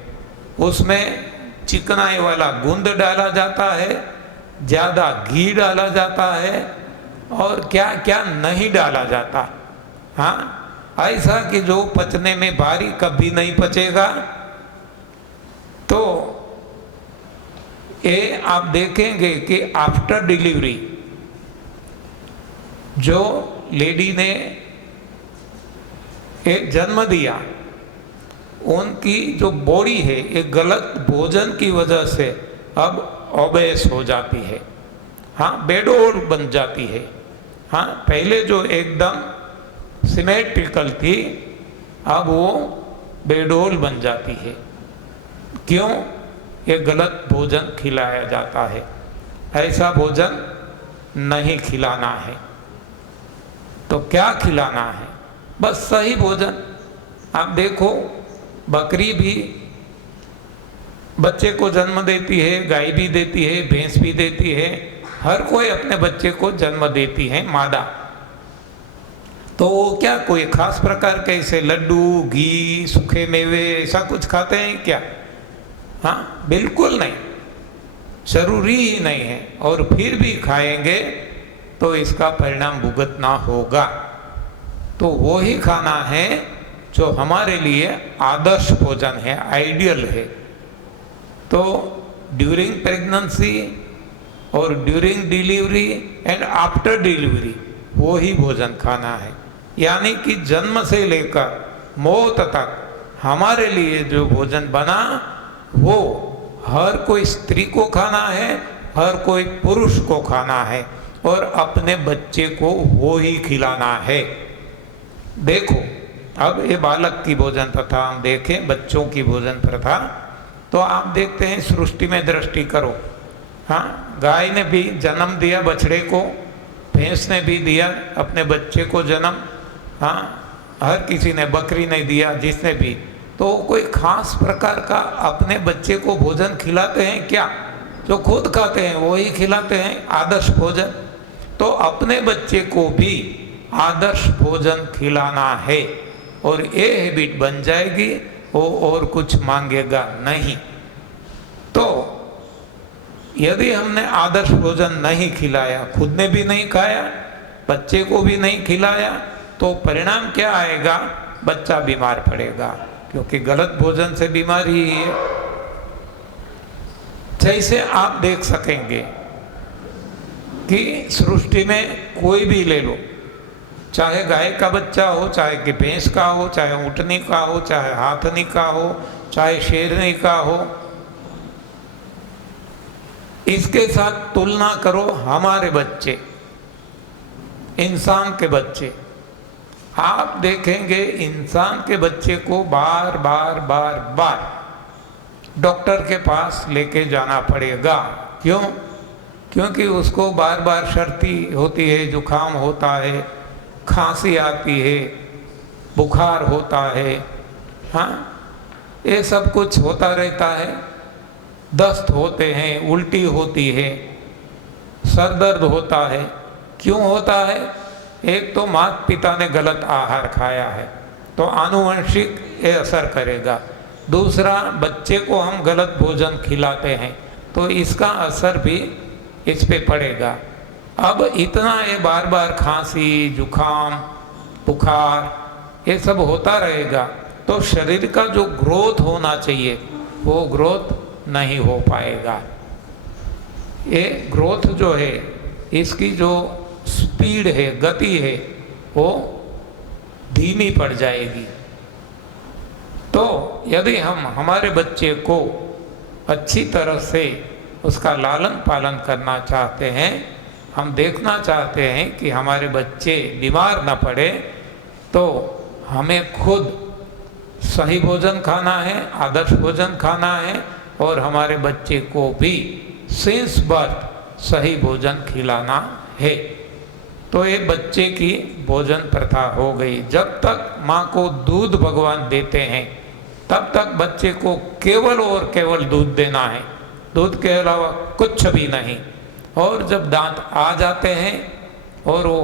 उसमें चिकनाई वाला गूंद डाला जाता है, ज़्यादा घी डाला जाता है और क्या क्या नहीं डाला जाता। हाँ, ऐसा कि जो पचने में भारी कभी नहीं पचेगा। तो ये आप देखेंगे कि आफ्टर डिलीवरी जो लेडी ने एक जन्म दिया, उनकी जो बॉडी है एक गलत भोजन की वजह से अब ओबेस हो जाती है। हाँ, बेडोल बन जाती है। हाँ, पहले जो एकदम सिमेट्रिकल थी, अब वो बेडोल बन जाती है। क्यों? ये गलत भोजन खिलाया जाता है। ऐसा भोजन नहीं खिलाना है। तो क्या खिलाना है? बस सही भोजन। आप देखो, बकरी भी बच्चे को जन्म देती है, गाय भी देती है, भैंस भी देती है, हर कोई अपने बच्चे को जन्म देती है मादा। तो वो क्या कोई खास प्रकार के ऐसे लड्डू, घी, सूखे मेवे ऐसा कुछ खाते हैं क्या? हाँ, बिल्कुल नहीं, जरूरी ही नहीं है। और फिर भी खाएंगे तो इसका परिणाम भुगतना होगा। तो वो ही खाना है जो हमारे लिए आदर्श भोजन है, आइडियल है। तो ड्यूरिंग प्रेगनेंसी और during delivery and after delivery वो ही भोजन खाना है। यानी कि जन्म से लेकर मौत तक हमारे लिए जो भोजन बना वो हर कोई स्त्री को खाना है, हर कोई पुरुष को खाना है और अपने बच्चे को वो ही खिलाना है। देखो, अब ये बालक की भोजन प्रथा हम देखें, बच्चों की भोजन प्रथा, तो आप देखते हैं सृष्टि में दृष्टि करो। हाँ, गाय ने भी जन्म दिया बछड़े को, भैंस ने भी दिया अपने बच्चे को जन्म। हाँ, हर किसी ने, बकरी ने दिया, जिसने भी। तो कोई खास प्रकार का अपने बच्चे को भोजन खिलाते हैं क्या? जो खुद खाते हैं वो ही खिलाते हैं, आदर्श भोजन। तो अपने बच्चे को भी आदर्श भोजन खिलाना है और ये हैबिट बन जाएगी, वो और कुछ मांगेगा नहीं। तो यदि हमने आदर्श भोजन नहीं खिलाया, खुद ने भी नहीं खाया, बच्चे को भी नहीं खिलाया, तो परिणाम क्या आएगा? बच्चा बीमार पड़ेगा, क्योंकि गलत भोजन से बीमारी ही है। जैसे आप देख सकेंगे कि सृष्टि में कोई भी ले लो, चाहे गाय का बच्चा हो, चाहे कि भैंस का हो, चाहे ऊँटनी का हो, चाहे हाथनी का हो, चाहे शेरनी का हो, इसके साथ तुलना करो हमारे बच्चे, इंसान के बच्चे। आप देखेंगे इंसान के बच्चे को बार बार बार बार डॉक्टर के पास लेके जाना पड़ेगा। क्यों? क्योंकि उसको बार बार सर्दी होती है, जुकाम होता है, खांसी आती है, बुखार होता है, हाँ, ये सब कुछ होता रहता है। दस्त होते हैं, उल्टी होती है, सर दर्द होता है। क्यों होता है? एक तो माता पिता ने गलत आहार खाया है, तो आनुवंशिक ये असर करेगा। दूसरा, बच्चे को हम गलत भोजन खिलाते हैं, तो इसका असर भी इस पे पड़ेगा। अब इतना ये बार बार खांसी, जुकाम, बुखार ये सब होता रहेगा, तो शरीर का जो ग्रोथ होना चाहिए वो ग्रोथ नहीं हो पाएगा। ये ग्रोथ जो है, इसकी जो स्पीड है, गति है, वो धीमी पड़ जाएगी। तो यदि हम हमारे बच्चे को अच्छी तरह से उसका लालन पालन करना चाहते हैं, हम देखना चाहते हैं कि हमारे बच्चे बीमार न पड़े, तो हमें खुद सही भोजन खाना है, आदर्श भोजन खाना है, और हमारे बच्चे को भी सिंस बर्थ सही भोजन खिलाना है। तो ये बच्चे की भोजन प्रथा हो गई। जब तक माँ को दूध भगवान देते हैं, तब तक बच्चे को केवल और केवल दूध देना है, दूध के अलावा कुछ भी नहीं। और जब दांत आ जाते हैं और वो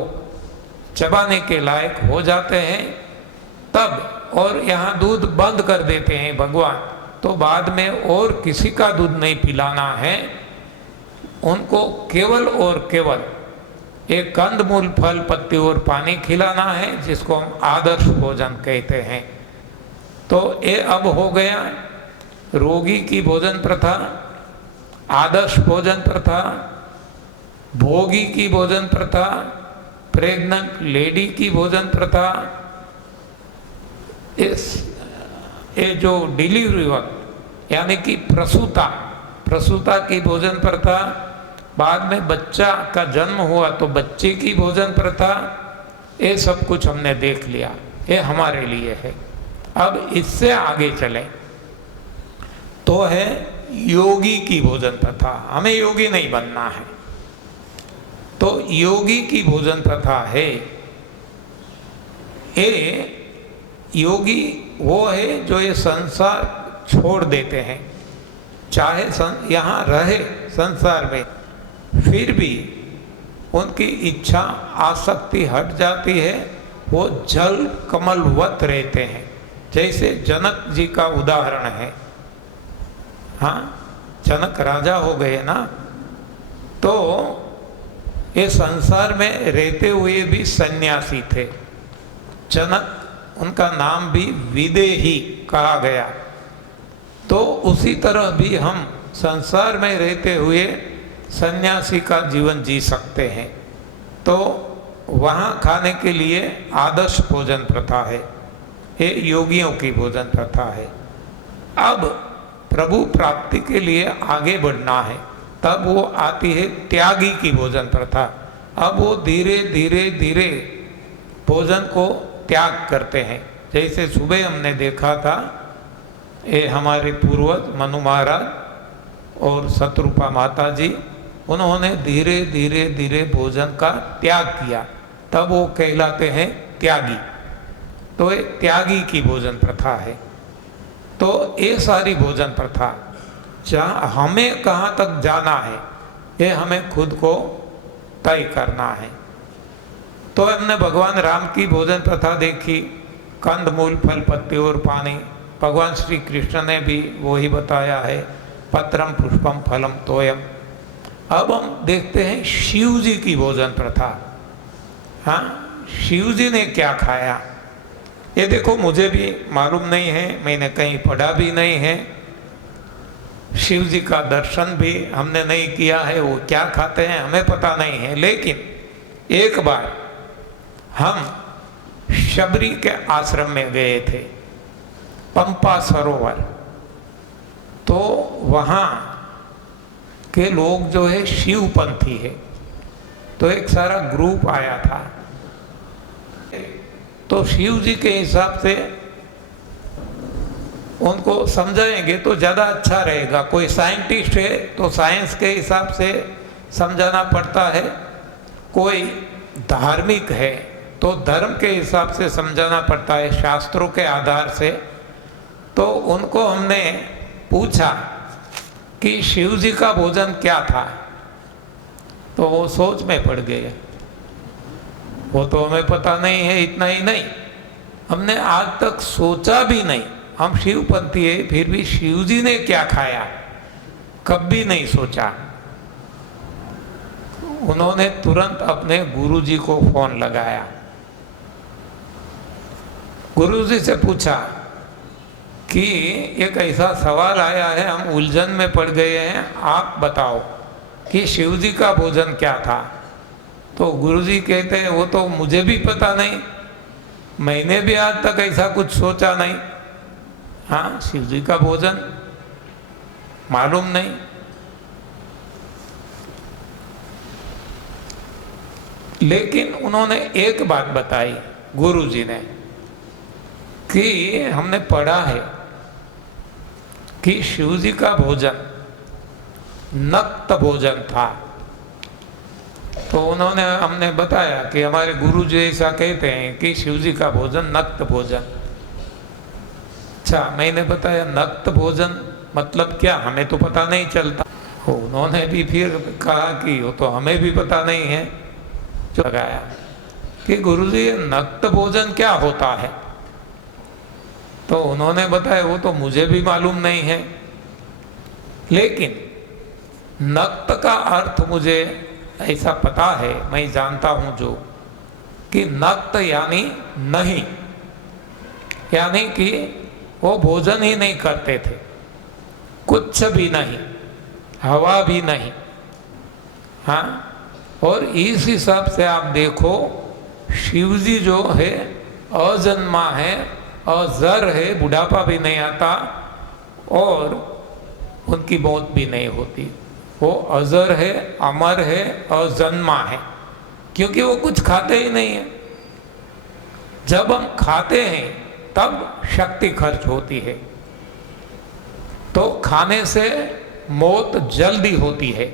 चबाने के लायक हो जाते हैं, तब और यहाँ दूध बंद कर देते हैं भगवान, तो बाद में और किसी का दूध नहीं पिलाना है। उनको केवल और केवल एक कंदमूल, फल, पत्ती और पानी खिलाना है, जिसको हम आदर्श भोजन कहते हैं। तो ये अब हो गया रोगी की भोजन प्रथा, आदर्श भोजन प्रथा, भोगी की भोजन प्रथा, प्रेग्नेंट लेडी की भोजन प्रथा। ये जो डिलीवरी वक्त यानी कि प्रसूता की भोजन प्रथा, बाद में बच्चा का जन्म हुआ तो बच्चे की भोजन प्रथा, ये सब कुछ हमने देख लिया, ये हमारे लिए है। अब इससे आगे चले तो है योगी की भोजन प्रथा। हमें योगी नहीं बनना है, तो योगी की भोजन प्रथा है। ये योगी वो है जो ये संसार छोड़ देते हैं, चाहे यहाँ रहे संसार में, फिर भी उनकी इच्छा आसक्ति हट जाती है, वो जल कमलवत रहते हैं। जैसे जनक जी का उदाहरण है। हाँ, जनक राजा हो गए ना, तो ये संसार में रहते हुए भी सन्यासी थे। जनक, उनका नाम भी विदेही कहा गया। तो उसी तरह भी हम संसार में रहते हुए सन्यासी का जीवन जी सकते हैं। तो वहाँ खाने के लिए आदर्श भोजन प्रथा है, ये योगियों की भोजन प्रथा है। अब प्रभु प्राप्ति के लिए आगे बढ़ना है, तब वो आती है त्यागी की भोजन प्रथा। अब वो धीरे धीरे धीरे भोजन को त्याग करते हैं। जैसे सुबह हमने देखा था, ये हमारे पूर्वज मनु महाराज और शत्रुपा माता जी, उन्होंने धीरे धीरे धीरे भोजन का त्याग किया, तब वो कहलाते हैं त्यागी। तो ये त्यागी की भोजन प्रथा है। तो ये सारी भोजन प्रथा, जहाँ हमें कहाँ तक जाना है, ये हमें खुद को तय करना है। तो हमने भगवान राम की भोजन प्रथा देखी, कंद मूल फल पत्ती और पानी। भगवान श्री कृष्ण ने भी वही बताया है, पत्रम पुष्पम फलम तोयम। अब हम देखते हैं शिव जी की भोजन प्रथा। हाँ, शिव जी ने क्या खाया ये देखो, मुझे भी मालूम नहीं है, मैंने कहीं पढ़ा भी नहीं है, शिव जी का दर्शन भी हमने नहीं किया है, वो क्या खाते हैं हमें पता नहीं है। लेकिन एक बार हम शबरी के आश्रम में गए थे, पंपा सरोवर। तो वहाँ के लोग जो है शिवपंथी है, तो एक सारा ग्रुप आया था। तो शिव जी के हिसाब से उनको समझाएंगे तो ज़्यादा अच्छा रहेगा। कोई साइंटिस्ट है तो साइंस के हिसाब से समझाना पड़ता है, कोई धार्मिक है तो धर्म के हिसाब से समझाना पड़ता है, शास्त्रों के आधार से। तो उनको हमने पूछा कि शिव जी का भोजन क्या था, तो वो सोच में पड़ गए। वो तो हमें पता नहीं है, इतना ही नहीं, हमने आज तक सोचा भी नहीं। हम शिवपंथी है, फिर भी शिव जी ने क्या खाया कभी नहीं सोचा। उन्होंने तुरंत अपने गुरुजी को फोन लगाया, गुरुजी से पूछा कि एक ऐसा सवाल आया है, हम उलझन में पड़ गए हैं, आप बताओ कि शिव जी का भोजन क्या था। तो गुरुजी कहते हैं वो तो मुझे भी पता नहीं, मैंने भी आज तक ऐसा कुछ सोचा नहीं। हाँ, शिव जी का भोजन मालूम नहीं। लेकिन उन्होंने एक बात बताई गुरुजी ने कि हमने पढ़ा है कि शिव जी का भोजन नक्त भोजन था। तो उन्होंने हमने बताया कि हमारे गुरु जी ऐसा कहते हैं कि शिव जी का भोजन नक्त भोजन। अच्छा, मैंने बताया नक्त भोजन मतलब क्या, हमें तो पता नहीं चलता। उन्होंने भी फिर कहा कि वो तो हमें भी पता नहीं है। जो लगाया कि गुरुजी नक्त भोजन क्या होता है, तो उन्होंने बताया वो तो मुझे भी मालूम नहीं है, लेकिन नक्त का अर्थ मुझे ऐसा पता है, मैं जानता हूं जो कि नक्त यानी नहीं, यानी कि वो भोजन ही नहीं करते थे, कुछ भी नहीं, हवा भी नहीं। हाँ, और इस हिसाब से आप देखो शिव जी जो है अजन्मा है, अजर है, बुढ़ापा भी नहीं आता और उनकी मौत भी नहीं होती। वो अजर है, अमर है, अजन्मा है, क्योंकि वो कुछ खाते ही नहीं है। जब हम खाते हैं तब शक्ति खर्च होती है, तो खाने से मौत जल्दी होती है।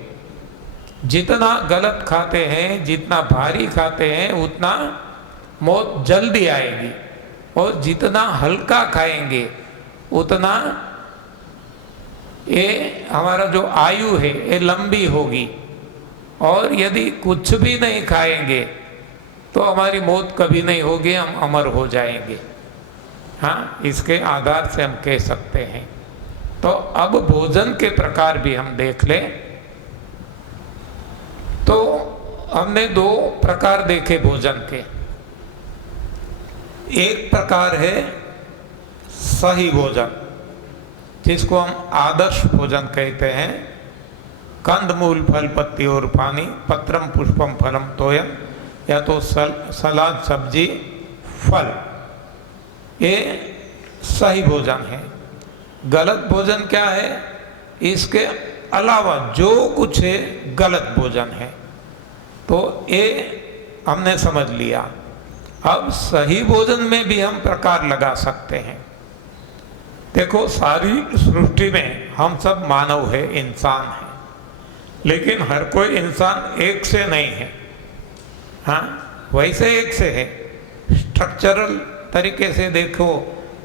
जितना गलत खाते हैं, जितना भारी खाते हैं, उतना मौत जल्दी आएगी, और जितना हल्का खाएंगे उतना ये हमारा जो आयु है ये लंबी होगी। और यदि कुछ भी नहीं खाएंगे तो हमारी मौत कभी नहीं होगी, हम अमर हो जाएंगे। हाँ, इसके आधार से हम कह सकते हैं। तो अब भोजन के प्रकार भी हम देख लें तो हमने दो प्रकार देखे भोजन के। एक प्रकार है सही भोजन, जिसको हम आदर्श भोजन कहते हैं। कंद मूल फल पत्ती और पानी, पत्रम पुष्पम फलम तोयम, या तो सलाद सब्जी फल, ये सही भोजन है। गलत भोजन क्या है, इसके अलावा जो कुछ है गलत भोजन है। तो ये हमने समझ लिया। अब सही भोजन में भी हम प्रकार लगा सकते हैं। देखो, सारी सृष्टि में हम सब मानव है, इंसान है, लेकिन हर कोई इंसान एक से नहीं है। हाँ, वैसे एक से है। स्ट्रक्चरल तरीके से देखो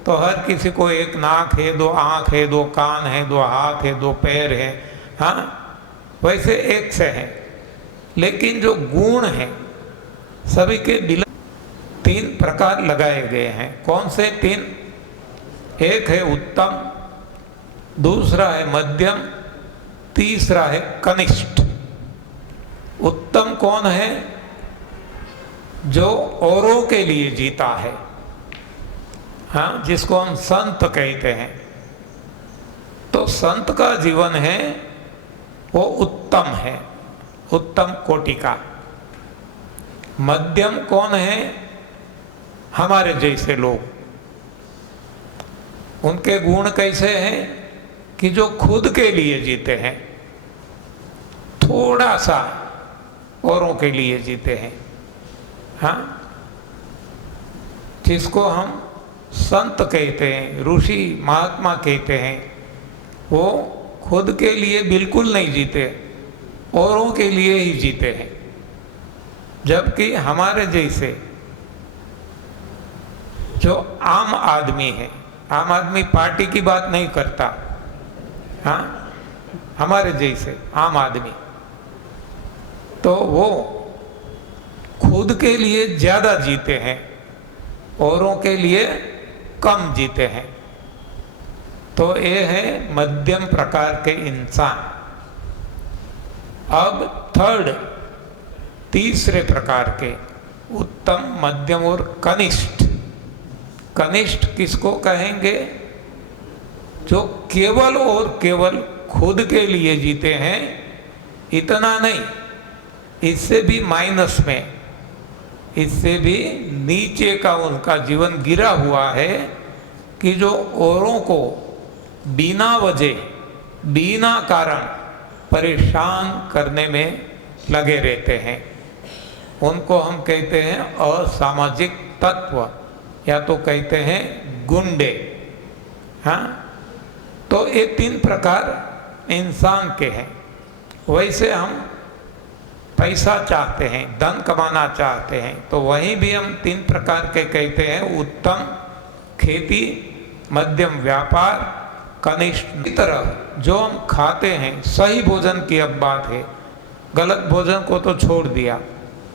तो हर किसी को एक नाक है, दो आँख है, दो कान है, दो हाथ है, दो पैर है। हाँ, वैसे एक से है, लेकिन जो गुण है सभी के तीन प्रकार लगाए गए हैं। कौन से तीन? एक है उत्तम, दूसरा है मध्यम, तीसरा है कनिष्ठ। उत्तम कौन है? जो औरों के लिए जीता है, हाँ, जिसको हम संत कहते हैं। तो संत का जीवन है वो उत्तम है, उत्तम कोटि का। मध्यम कौन है? हमारे जैसे लोग। उनके गुण कैसे हैं कि जो खुद के लिए जीते हैं, थोड़ा सा औरों के लिए जीते हैं। हाँ, जिसको हम संत कहते हैं, ऋषि महात्मा कहते हैं, वो खुद के लिए बिल्कुल नहीं जीते, औरों के लिए ही जीते हैं, जबकि हमारे जैसे जो आम आदमी है, आम आदमी पार्टी की बात नहीं करता, हाँ, हमारे जैसे आम आदमी, तो वो खुद के लिए ज़्यादा जीते हैं, औरों के लिए कम जीते हैं। तो ये है मध्यम प्रकार के इंसान। अब थर्ड, तीसरे प्रकार के, उत्तम, मध्यम और कनिष्ठ। कनिष्ठ किसको कहेंगे? जो केवल और केवल खुद के लिए जीते हैं, इतना नहीं, इससे भी माइनस में, इससे भी नीचे का उनका जीवन गिरा हुआ है कि जो औरों को बिना वजह, बिना कारण परेशान करने में लगे रहते हैं। उनको हम कहते हैं असामाजिक तत्व, या तो कहते हैं गुंडे। हाँ, तो ये तीन प्रकार इंसान के हैं। वैसे हम पैसा चाहते हैं, धन कमाना चाहते हैं, तो वहीं भी हम तीन प्रकार के कहते हैं, उत्तम खेती, मध्यम व्यापार, कनिष्ठ। इस तरह जो हम खाते हैं, सही भोजन की अब बात है, गलत भोजन को तो छोड़ दिया।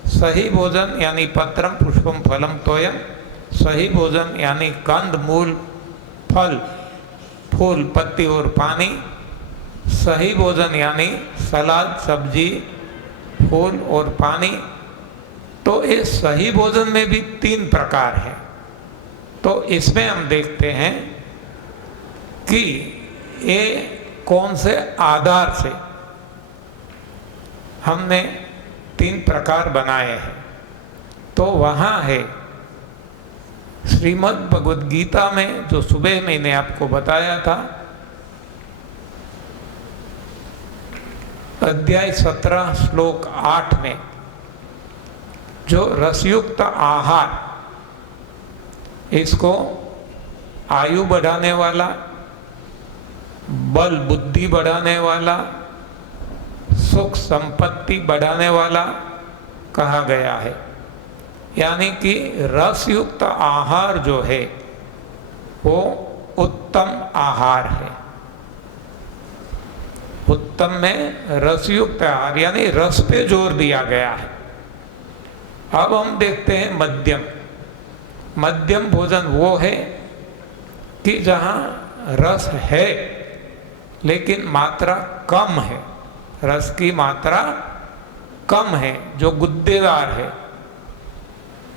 सही भोजन यानी पत्रम पुष्पम फलम तोयम, सही भोजन यानी कंद मूल फल फूल पत्ती और पानी। सही भोजन यानी सलाद सब्जी फूल और पानी। तो इस सही भोजन में भी तीन प्रकार हैं। तो इसमें हम देखते हैं कि ये कौन से आधार से हमने तीन प्रकार बनाए हैं। तो वहाँ है श्रीमद् भगवद गीता में, जो सुबह मैंने आपको बताया था, अध्याय 17 श्लोक 8 में, जो रसयुक्त आहार, इसको आयु बढ़ाने वाला, बल बुद्धि बढ़ाने वाला, सुख संपत्ति बढ़ाने वाला कहा गया है। यानी कि रसयुक्त आहार जो है वो उत्तम आहार है। उत्तम में रसयुक्त आहार यानी रस पे जोर दिया गया है। अब हम देखते हैं मध्यम। मध्यम भोजन वो है कि जहाँ रस है लेकिन मात्रा कम है, रस की मात्रा कम है, जो गुद्देदार है,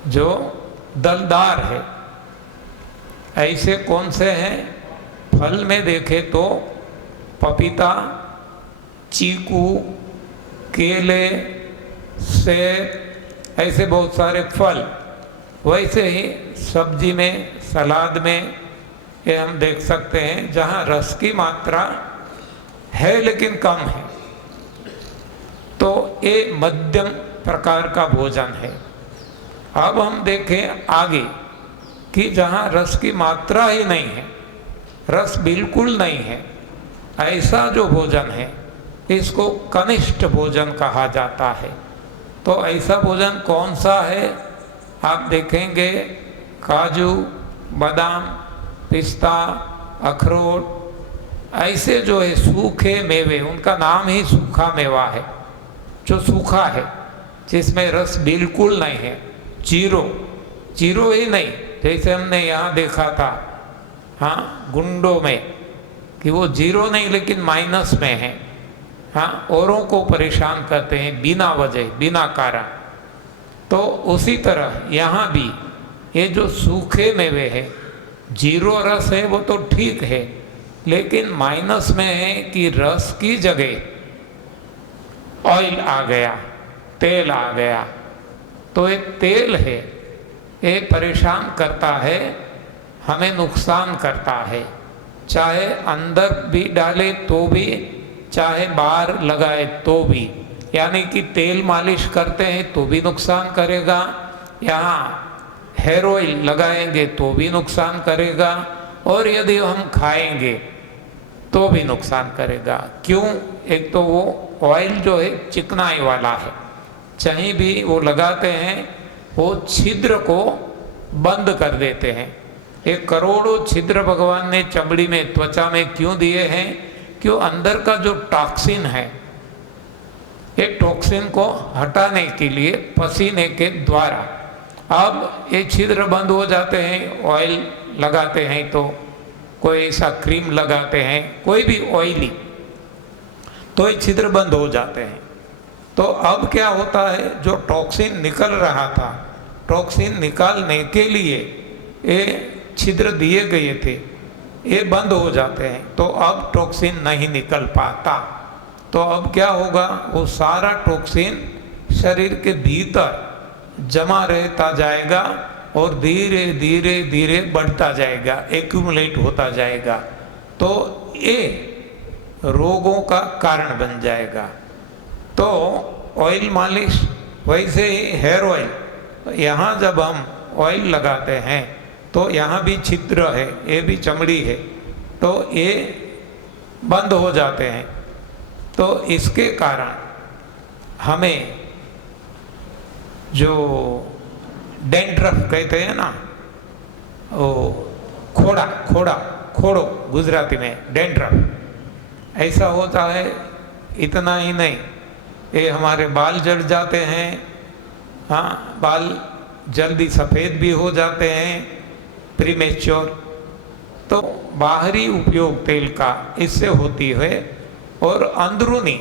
जो दलदार है। ऐसे कौन से हैं? फल में देखे तो पपीता, चीकू, केले, सेब, ऐसे बहुत सारे फल। वैसे ही सब्जी में, सलाद में ये हम देख सकते हैं जहाँ रस की मात्रा है लेकिन कम है। तो ये मध्यम प्रकार का भोजन है। अब हम देखें आगे कि जहाँ रस की मात्रा ही नहीं है, रस बिल्कुल नहीं है, ऐसा जो भोजन है इसको कनिष्ठ भोजन कहा जाता है। तो ऐसा भोजन कौन सा है? आप देखेंगे काजू, बादाम, पिस्ता, अखरोट, ऐसे जो है सूखे मेवे, उनका नाम ही सूखा मेवा है, जो सूखा है, जिसमें रस बिल्कुल नहीं है, जीरो, जीरो ही नहीं, जैसे हमने यहाँ देखा था, हाँ, गुंडों में, कि वो जीरो नहीं लेकिन माइनस में है। हाँ, औरों को परेशान करते हैं बिना वजह, बिना कारण। तो उसी तरह यहाँ भी ये जो सूखे मेवे है, जीरो रस है वो तो ठीक है, लेकिन माइनस में है कि रस की जगह ऑयल आ गया, तेल आ गया। तो ये तेल है, ये परेशान करता है, हमें नुकसान करता है, चाहे अंदर भी डाले तो भी, चाहे बाहर लगाए तो भी। यानी कि तेल मालिश करते हैं तो भी नुकसान करेगा, यहाँ हेयर ऑयल लगाएंगे तो भी नुकसान करेगा, और यदि हम खाएंगे तो भी नुकसान करेगा। क्यों? एक तो वो ऑयल जो है चिकनाई वाला है, कहीं भी वो लगाते हैं वो छिद्र को बंद कर देते हैं। ये करोड़ों छिद्र भगवान ने चमड़ी में, त्वचा में क्यों दिए हैं? क्यों? अंदर का जो टॉक्सिन है, ये टॉक्सिन को हटाने के लिए पसीने के द्वारा। अब ये छिद्र बंद हो जाते हैं, ऑयल लगाते हैं तो, कोई ऐसा क्रीम लगाते हैं, कोई भी ऑयली, तो ये छिद्र बंद हो जाते हैं। तो अब क्या होता है, जो टॉक्सिन निकल रहा था, टॉक्सिन निकालने के लिए ये छिद्र दिए गए थे, ये बंद हो जाते हैं, तो अब टॉक्सिन नहीं निकल पाता। तो अब क्या होगा, वो सारा टॉक्सिन शरीर के भीतर जमा रहता जाएगा और धीरे धीरे धीरे बढ़ता जाएगा, एक्यूमुलेट होता जाएगा, तो ये रोगों का कारण बन जाएगा। तो ऑयल मालिश, वैसे ही हेयर ऑयल, यहाँ जब हम ऑयल लगाते हैं तो यहाँ भी छिद्र है, ये भी चमड़ी है, तो ये बंद हो जाते हैं। तो इसके कारण हमें जो डेंड्रफ कहते हैं ना, वो खोड़ो गुजराती में डेंड्रफ, ऐसा होता है। इतना ही नहीं, ये हमारे बाल जड़ जाते हैं, हाँ, बाल जल्दी सफ़ेद भी हो जाते हैं, प्रीमेच्योर। तो बाहरी उपयोग तेल का इससे होती है, और अंदरूनी,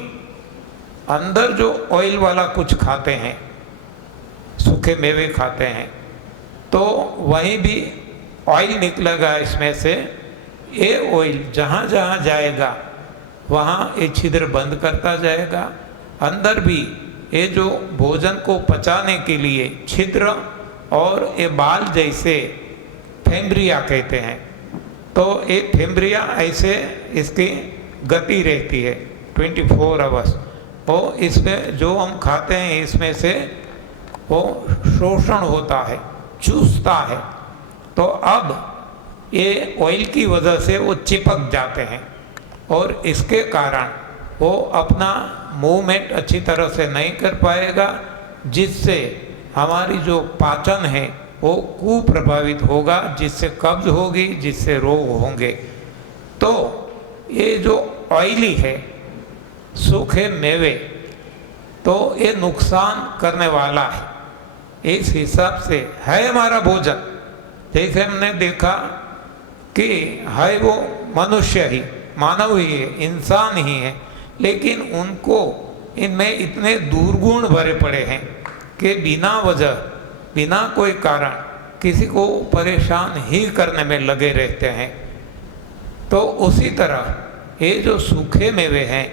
अंदर जो ऑयल वाला कुछ खाते हैं, सूखे मेवे खाते हैं, तो वहीं भी ऑयल निकलेगा इसमें से। ये ऑयल जहाँ जहाँ जाएगा वहाँ ये छिद्र बंद करता जाएगा। अंदर भी ये जो भोजन को पचाने के लिए छिद्र और ये बाल जैसे फेम्ब्रिया कहते हैं, तो ये फेम्ब्रिया ऐसे इसकी गति रहती है 24 आवर्स। तो इसमें जो हम खाते हैं इसमें से वो शोषण होता है, चूसता है। तो अब ये ऑयल की वजह से वो चिपक जाते हैं, और इसके कारण वो अपना मूवमेंट अच्छी तरह से नहीं कर पाएगा, जिससे हमारी जो पाचन है वो कुप्रभावित होगा, जिससे कब्ज होगी, जिससे रोग होंगे। तो ये जो ऑयली है, सूखे मेवे, तो ये नुकसान करने वाला है। इस हिसाब से है हमारा भोजन, जैसे हमने देखा कि है वो मनुष्य ही, मानव ही है, इंसान ही है, लेकिन उनको इनमें इतने दुर्गुण भरे पड़े हैं कि बिना वजह, बिना कोई कारण किसी को परेशान ही करने में लगे रहते हैं। तो उसी तरह ये जो सूखे मेवे हैं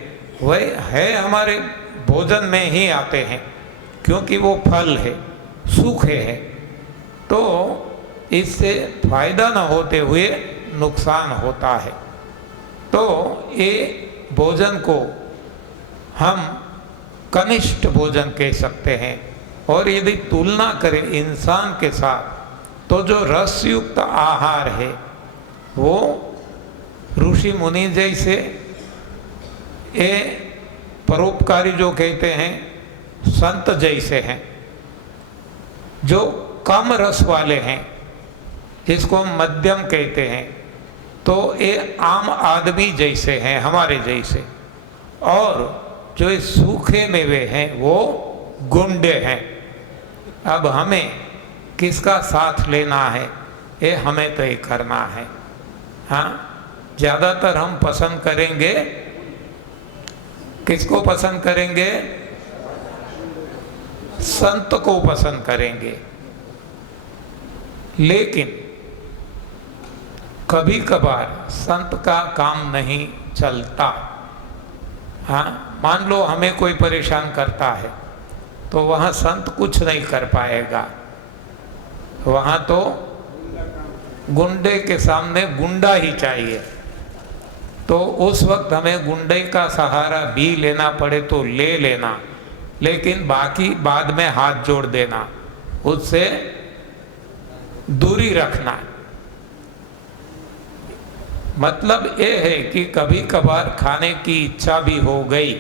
वह है हमारे भोजन में ही आते हैं, क्योंकि वो फल है, सूखे हैं, तो इससे फायदा न होते हुए नुकसान होता है। तो ये भोजन को हम कनिष्ठ भोजन कह सकते हैं। और यदि तुलना करें इंसान के साथ, तो जो रसयुक्त आहार है वो ऋषि मुनि जैसे, ये परोपकारी जो कहते हैं संत जैसे हैं, जो कम रस वाले हैं, जिसको हम मध्यम कहते हैं, तो ये आम आदमी जैसे हैं, हमारे जैसे। और जो ये सूखे मेवे हैं वो गुंडे हैं। अब हमें किसका साथ लेना है ये हमें तय करना है। हाँ, ज़्यादातर हम पसंद करेंगे, किसको पसंद करेंगे? संत को पसंद करेंगे। लेकिन कभी कभार संत का काम नहीं चलता। हाँ, मान लो हमें कोई परेशान करता है, तो वहाँ संत कुछ नहीं कर पाएगा, वहाँ तो गुंडे के सामने गुंडा ही चाहिए। तो उस वक्त हमें गुंडे का सहारा भी लेना पड़े तो ले लेना, लेकिन बाकी बाद में हाथ जोड़ देना, उससे दूरी रखना। मतलब ये है कि कभी कभार खाने की इच्छा भी हो गई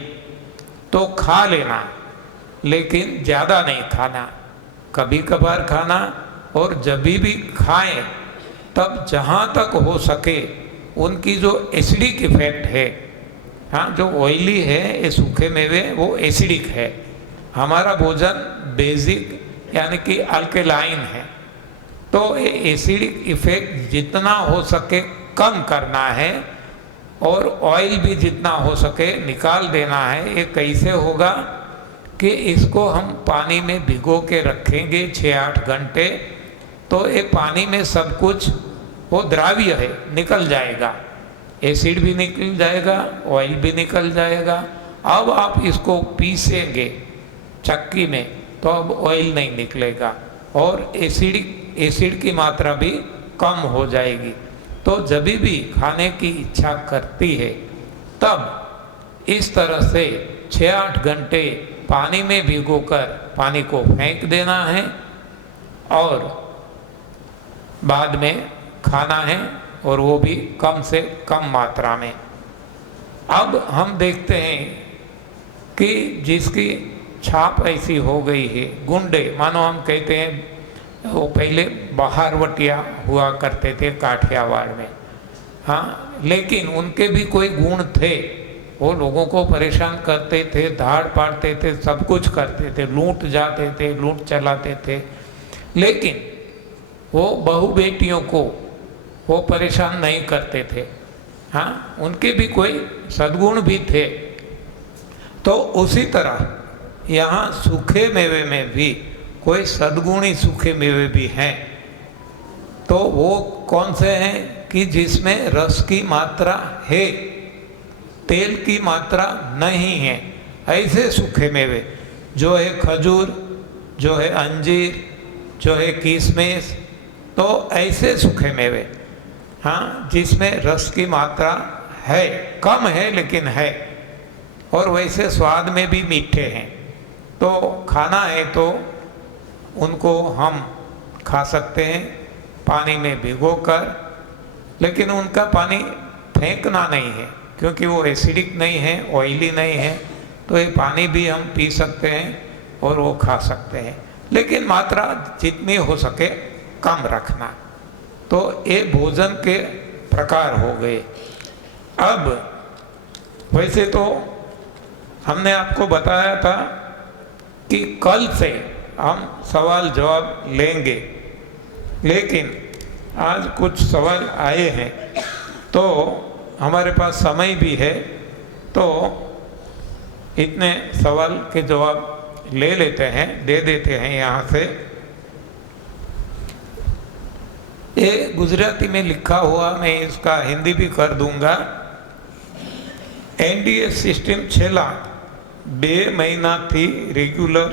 तो खा लेना, लेकिन ज़्यादा नहीं खाना। कभी कभार खाना, और जब भी खाएं तब जहाँ तक हो सके उनकी जो एसिडिक इफेक्ट है, हाँ, जो ऑयली है ये सूखे मेवे वो एसिडिक है। हमारा भोजन बेसिक यानी कि अल्केलाइन है, तो ये एसिडिक इफेक्ट जितना हो सके कम करना है, और ऑयल भी जितना हो सके निकाल देना है। ये कैसे होगा कि इसको हम पानी में भिगो के रखेंगे 6-8 घंटे, तो ये पानी में सब कुछ वो द्राव्य है निकल जाएगा, एसिड भी निकल जाएगा, ऑयल भी निकल जाएगा। अब आप इसको पीसेंगे चक्की में तो अब ऑयल नहीं निकलेगा, और एसिड की मात्रा भी कम हो जाएगी। तो जब भी खाने की इच्छा करती है तब इस तरह से 6-8 घंटे पानी में भिगोकर पानी को फेंक देना है, और बाद में खाना है, और वो भी कम से कम मात्रा में। अब हम देखते हैं कि जिसकी छाप ऐसी हो गई है, गुंडे, मानो हम कहते हैं वो पहले बहारवटिया हुआ करते थे काठियावाड़ में, हाँ, लेकिन उनके भी कोई गुण थे। वो लोगों को परेशान करते थे, धाड़ पाड़ते थे, सब कुछ करते थे, लूट जाते थे, लूट चलाते थे, लेकिन वो बहू बेटियों को वो परेशान नहीं करते थे। हाँ, उनके भी कोई सद्गुण भी थे। तो उसी तरह यहाँ सूखे मेवे में भी कोई सद्गुणी सूखे मेवे भी हैं। तो वो कौन से हैं कि जिसमें रस की मात्रा है, तेल की मात्रा नहीं है, ऐसे सूखे मेवे जो है खजूर, जो है अंजीर, जो है किशमिश, तो ऐसे सूखे मेवे, हाँ, जिसमें रस की मात्रा है, कम है लेकिन है, और वैसे स्वाद में भी मीठे हैं। तो खाना है तो उनको हम खा सकते हैं पानी में भिगोकर, लेकिन उनका पानी फेंकना नहीं है, क्योंकि वो एसिडिक नहीं है, ऑयली नहीं है। तो ये पानी भी हम पी सकते हैं और वो खा सकते हैं, लेकिन मात्रा जितनी हो सके कम रखना। तो ये भोजन के प्रकार हो गए। अब वैसे तो हमने आपको बताया था कि कल से हम सवाल जवाब लेंगे, लेकिन आज कुछ सवाल आए हैं तो हमारे पास समय भी है, तो इतने सवाल के जवाब ले लेते हैं, दे देते हैं यहाँ से। ये गुजराती में लिखा हुआ, मैं इसका हिंदी भी कर दूंगा। एनडीए सिस्टम छेल्ला 2 મહિનાથી રેગ્યુલર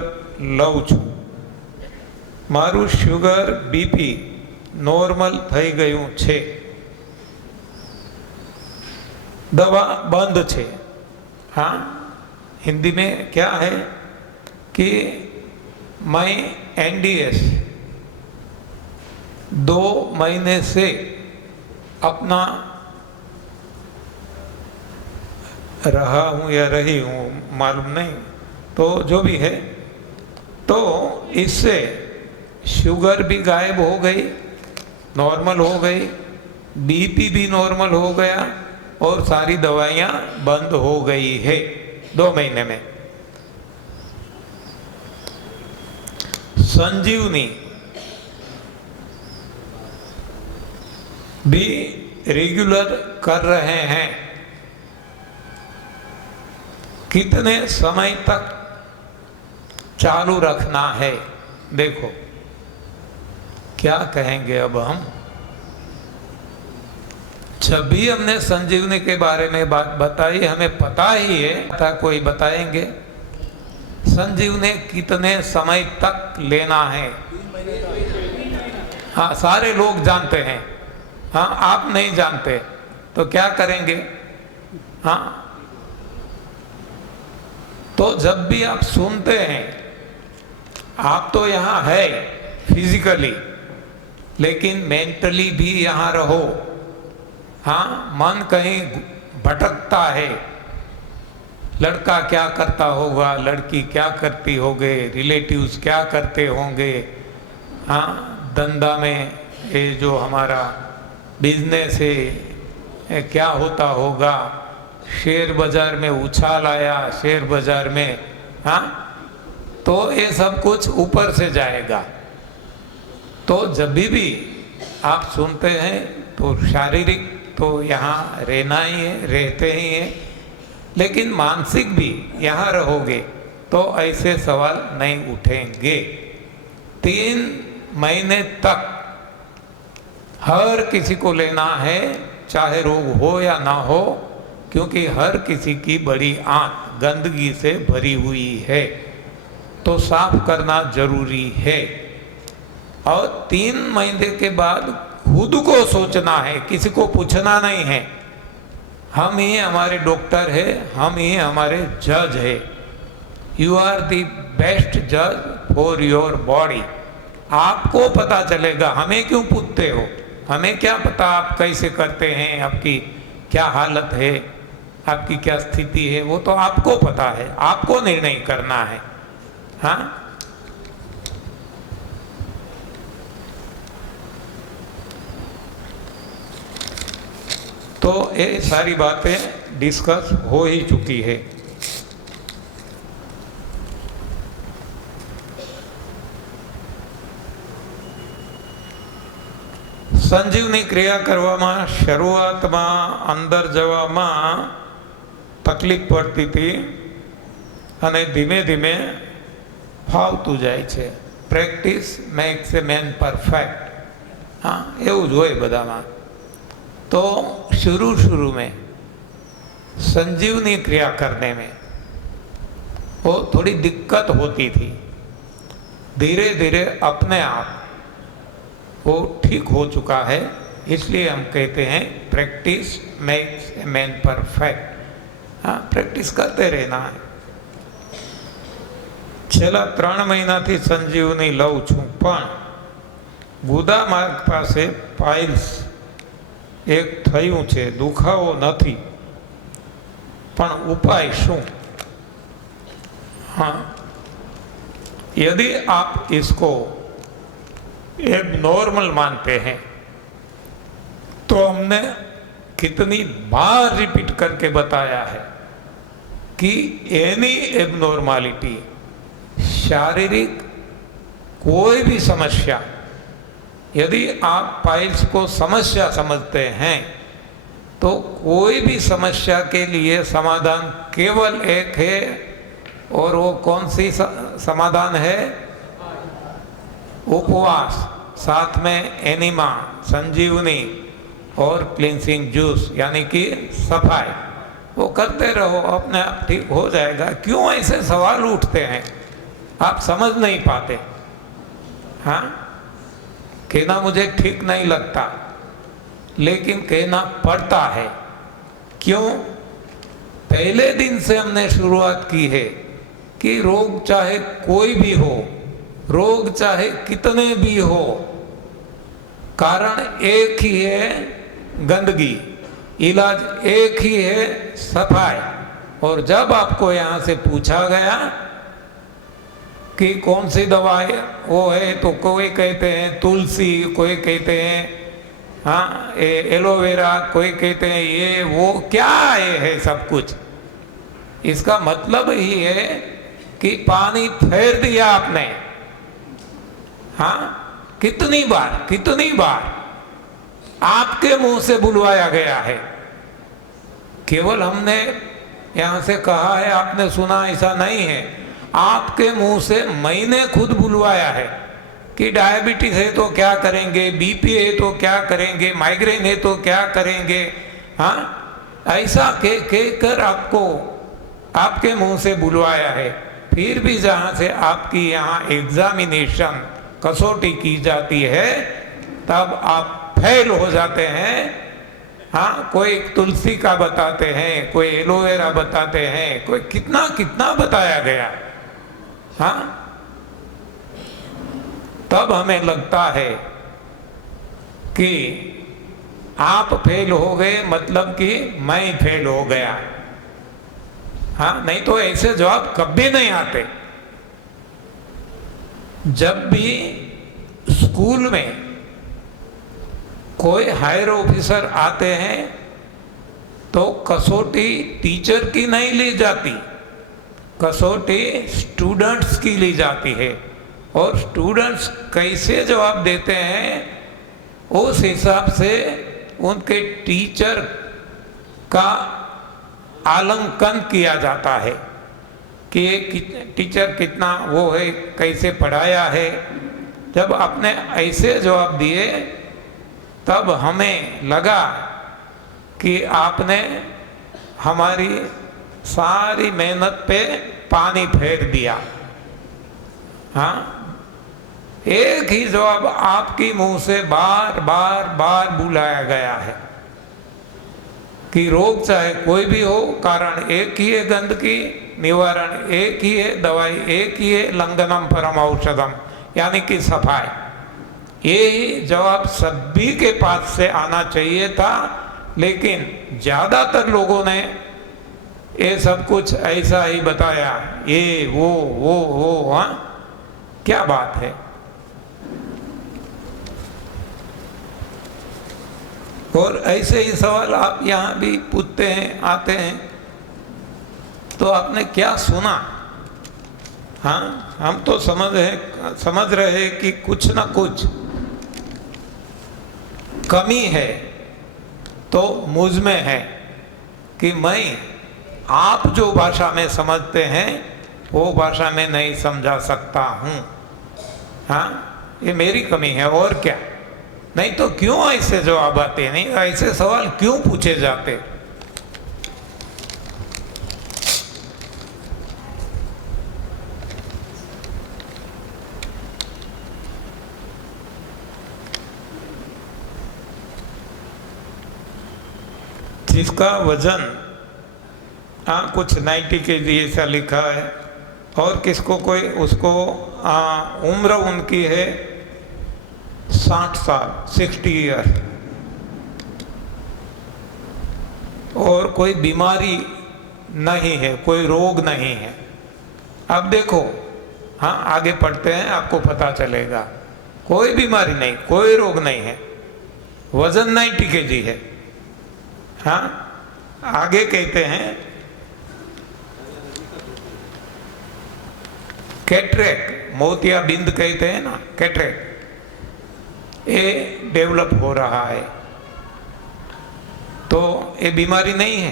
લઉં છું। મારું શુગર બીપી નોર્મલ થઈ ગયું છે, दवा बंद છે। हाँ, हिंदी में क्या है कि मैं एनडीएस 2 महीने से अपना रहा हूँ या रही हूँ मालूम नहीं, तो जो भी है, तो इससे शुगर भी गायब हो गई, नॉर्मल हो गई, बीपी भी नॉर्मल हो गया, और सारी दवाइयाँ बंद हो गई है 2 महीने में। संजीवनी भी रेगुलर कर रहे हैं, कितने समय तक चालू रखना है? देखो क्या कहेंगे अब हम। जब भी हमने संजीवनी के बारे में बात बताई, हमें पता ही है था, कोई बताएंगे संजीवनी कितने समय तक लेना है? हाँ, सारे लोग जानते हैं, हाँ, आप नहीं जानते, तो क्या करेंगे? हाँ, तो जब भी आप सुनते हैं, आप तो यहाँ है फिजिकली, लेकिन मेंटली भी यहाँ रहो। हाँ, मन कहीं भटकता है, लड़का क्या करता होगा, लड़की क्या करती होगे, रिलेटिव्स क्या करते होंगे, हाँ, धंधा में ये जो हमारा बिजनेस है ये क्या होता होगा, शेयर बाजार में उछाल आया, शेयर बाजार में, हाँ, तो ये सब कुछ ऊपर से जाएगा। तो जब भी आप सुनते हैं तो शारीरिक तो यहाँ रहना ही है, रहते ही हैं, लेकिन मानसिक भी यहाँ रहोगे तो ऐसे सवाल नहीं उठेंगे। 3 महीने तक हर किसी को लेना है, चाहे रोग हो या ना हो, क्योंकि हर किसी की बड़ी आंत गंदगी से भरी हुई है, तो साफ करना जरूरी है। और 3 महीने के बाद खुद को सोचना है, किसी को पूछना नहीं है। हम ही हमारे डॉक्टर है, हम ही हमारे जज है। यू आर द बेस्ट जज फॉर योर बॉडी। आपको पता चलेगा, हमें क्यों पूछते हो, हमें क्या पता आप कैसे करते हैं, आपकी क्या हालत है, आपकी क्या स्थिति है, वो तो आपको पता है, आपको निर्णय करना है। हाँ, तो ये सारी बातें डिस्कस हो ही चुकी है। संजीवनी क्रिया करवामां शरूआतमां अंदर जवामां तकलीफ पड़ती थी અને ધીમે ધીમે ફાવતું જાય છે। પ્રેક્ટિસ મેક્સ એ મેન પરફેક્ટ। हाँ, એવું જ હોય બધામાં। तो शुरू में संजीवनी क्रिया करने में वो थोड़ी दिक्कत होती थी, धीरे धीरे अपने आप वो ठीक हो चुका है। इसलिए हम कहते हैं practice makes a man perfect. हाँ, प्रैक्टिस करते रहना है। छेल्ला 3 મહિનાથી संजीवनी लઉં છું, પણ ગુદા માર્ગ પાસે પાઇલ્સ एक થયું છે, દુખાવો નથી, પણ ઉપાય શું? हाँ, यदि आप इसको एबनॉर्मल मानते हैं तो हमने कितनी बार रिपीट करके बताया है कि एनी एबनॉर्मालिटी, शारीरिक कोई भी समस्या, यदि आप पाइल्स को समस्या समझते हैं तो कोई भी समस्या के लिए समाधान केवल एक है, और वो कौन सी समाधान है? उपवास, साथ में एनिमा, संजीवनी और क्लींसिंग जूस, यानी कि सफाई। वो करते रहो, अपने आप ठीक हो जाएगा। क्यों ऐसे सवाल उठते हैं, आप समझ नहीं पाते। हाँ, कहना मुझे ठीक नहीं लगता, लेकिन कहना पड़ता है। क्यों? पहले दिन से हमने शुरुआत की है कि रोग चाहे कोई भी हो, रोग चाहे कितने भी हो, कारण एक ही है, गंदगी। इलाज एक ही है, सफाई। और जब आपको यहाँ से पूछा गया कि कौन सी दवाई वो है, तो कोई कहते हैं तुलसी, कोई कहते हैं हाँ एलोवेरा, कोई कहते हैं ये वो, क्या है सब कुछ। इसका मतलब ही है कि पानी फेर दिया आपने। हाँ, कितनी बार आपके मुंह से बुलवाया गया है। केवल हमने यहाँ से कहा है, आपने सुना, ऐसा नहीं है। आपके मुंह से मैंने खुद बुलवाया है कि डायबिटीज है तो क्या करेंगे, बीपी है तो क्या करेंगे, माइग्रेन है तो क्या करेंगे। हाँ, ऐसा कह कर आपको आपके मुंह से बुलवाया है। फिर भी जहाँ से आपकी यहाँ एग्जामिनेशन, कसौटी की जाती है, तब आप फेल हो जाते हैं। हाँ, कोई तुलसी का बताते हैं, कोई एलोवेरा बताते हैं, कोई कितना कितना बताया गया। हाँ, तब हमें लगता है कि आप फेल हो गए मतलब कि मैं फेल हो गया। हाँ, नहीं तो ऐसे जवाब कभी नहीं आते। जब भी स्कूल में कोई हायर ऑफिसर आते हैं तो कसौटी टीचर की नहीं ली जाती, कसौटी स्टूडेंट्स की ली जाती है। और स्टूडेंट्स कैसे जवाब देते हैं उस हिसाब से उनके टीचर का आलंकन किया जाता है कि ये टीचर कितना वो है, कैसे पढ़ाया है। जब आपने ऐसे जवाब दिए तब हमें लगा कि आपने हमारी सारी मेहनत पे पानी फेर दिया। हाँ, एक ही जवाब आपकी मुंह से बार बार बार बुलाया गया है कि रोग चाहे कोई भी हो, कारण एक ही है गंदगी, निवारण एक ही है, दवाई एक ही है, लंघनम परम औषधम, यानी कि सफाई। ये ही जवाब सभी के पास से आना चाहिए था, लेकिन ज्यादातर लोगों ने ये सब कुछ ऐसा ही बताया, ये वो। हाँ, क्या बात है। और ऐसे ही सवाल आप यहाँ भी पूछते हैं, आते हैं, तो आपने क्या सुना? हाँ, हम तो समझ रहे कि कुछ ना कुछ कमी है, तो मुझ में है कि मैं आप जो भाषा में समझते हैं वो भाषा में नहीं समझा सकता हूँ। हाँ, ये मेरी कमी है और क्या। नहीं तो क्यों ऐसे जवाब आते, नहीं ऐसे सवाल क्यों पूछे जाते? जिसका वजन कुछ 90 kg ऐसा लिखा है, और किसको कोई उसको उम्र उनकी है 60 साल, 60 ईयर, और कोई बीमारी नहीं है, कोई रोग नहीं है। अब देखो, हाँ आगे पढ़ते हैं, आपको पता चलेगा। कोई बीमारी नहीं, कोई रोग नहीं है, वजन 90 kg है। हाँ, आगे कहते हैं कैटरेक्ट, मोतियाबिंद कहते हैं ना, कैटरेक्ट, ये डेवलप हो रहा है। तो ये बीमारी नहीं है,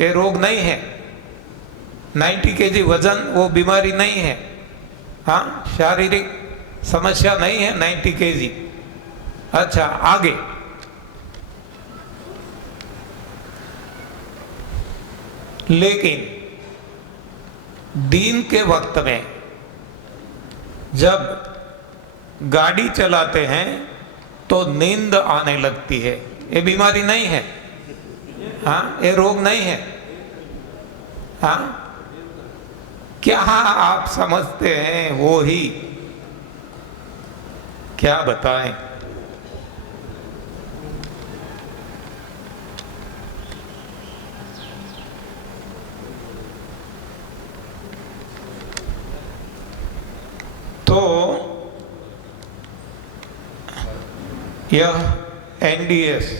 ये रोग नहीं है। 90 kg वजन वो बीमारी नहीं है। हाँ, शारीरिक समस्या नहीं है 90 kg। अच्छा, आगे लेकिन दिन के वक्त में जब गाड़ी चलाते हैं तो नींद आने लगती है, ये बीमारी नहीं है। हाँ, ये रोग नहीं है। हाँ, क्या आप समझते हैं वो ही, क्या बताएं। तो यह एनडीएस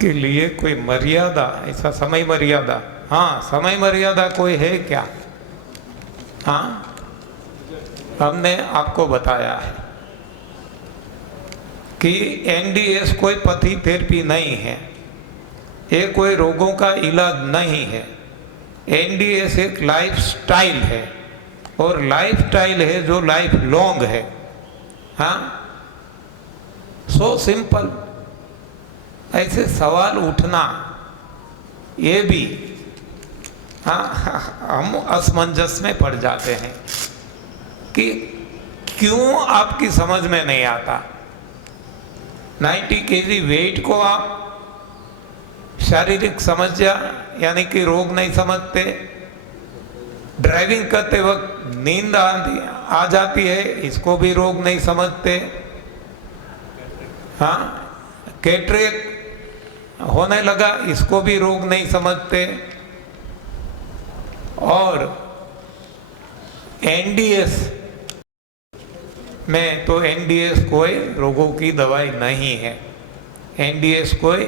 के लिए कोई मर्यादा, ऐसा समय मर्यादा, हाँ समय मर्यादा कोई है क्या? हाँ, हमने आपको बताया है कि एनडीएस कोई पथी थेरेपी नहीं है, ये कोई रोगों का इलाज नहीं है। एनडीएस एक लाइफ स्टाइल है, और लाइफ स्टाइल है जो लाइफ लॉन्ग है। हाँ, सो सिंपल। ऐसे सवाल उठना ये भी, हाँ, हम असमंजस में पड़ जाते हैं कि क्यों आपकी समझ में नहीं आता। 90 kg वेट को आप शारीरिक समस्या यानी कि रोग नहीं समझते, ड्राइविंग करते वक्त नींद आ जाती है, इसको भी रोग नहीं समझते। हाँ, कैटरेक्ट होने लगा, इसको भी रोग नहीं समझते। और एनडीएस में तो एनडीएस कोई रोगों की दवाई नहीं है, एनडीएस कोई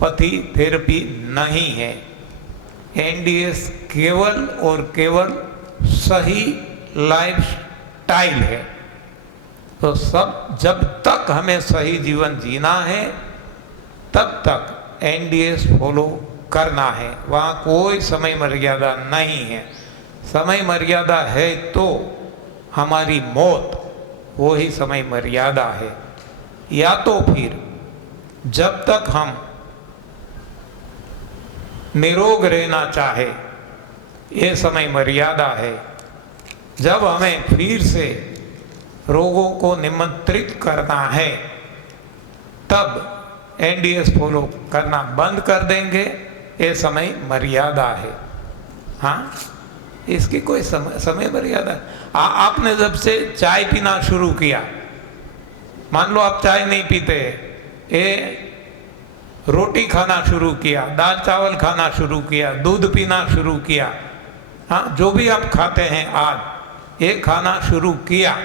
पथी थेरेपी नहीं है। एनडीएस केवल और केवल सही लाइफ स्टाइल है। तो जब तक हमें सही जीवन जीना है तब तक एनडीएस फॉलो करना है, वहाँ कोई समय मर्यादा नहीं है। समय मर्यादा है तो हमारी मौत, वो ही समय मर्यादा है। या तो फिर जब तक हम निरोग रहना चाहे, ये समय मर्यादा है। जब हमें फिर से रोगों को निमंत्रित करना है तब एनडीएस फॉलो करना बंद कर देंगे, ये समय मर्यादा है। हाँ, इसकी कोई समय मर्यादा। आपने जब से चाय पीना शुरू किया, मान लो आप चाय नहीं पीते, ये रोटी खाना शुरू किया, दाल चावल खाना शुरू किया, दूध पीना शुरू किया, हाँ, जो भी आप खाते हैं आज ये खाना शुरू किया,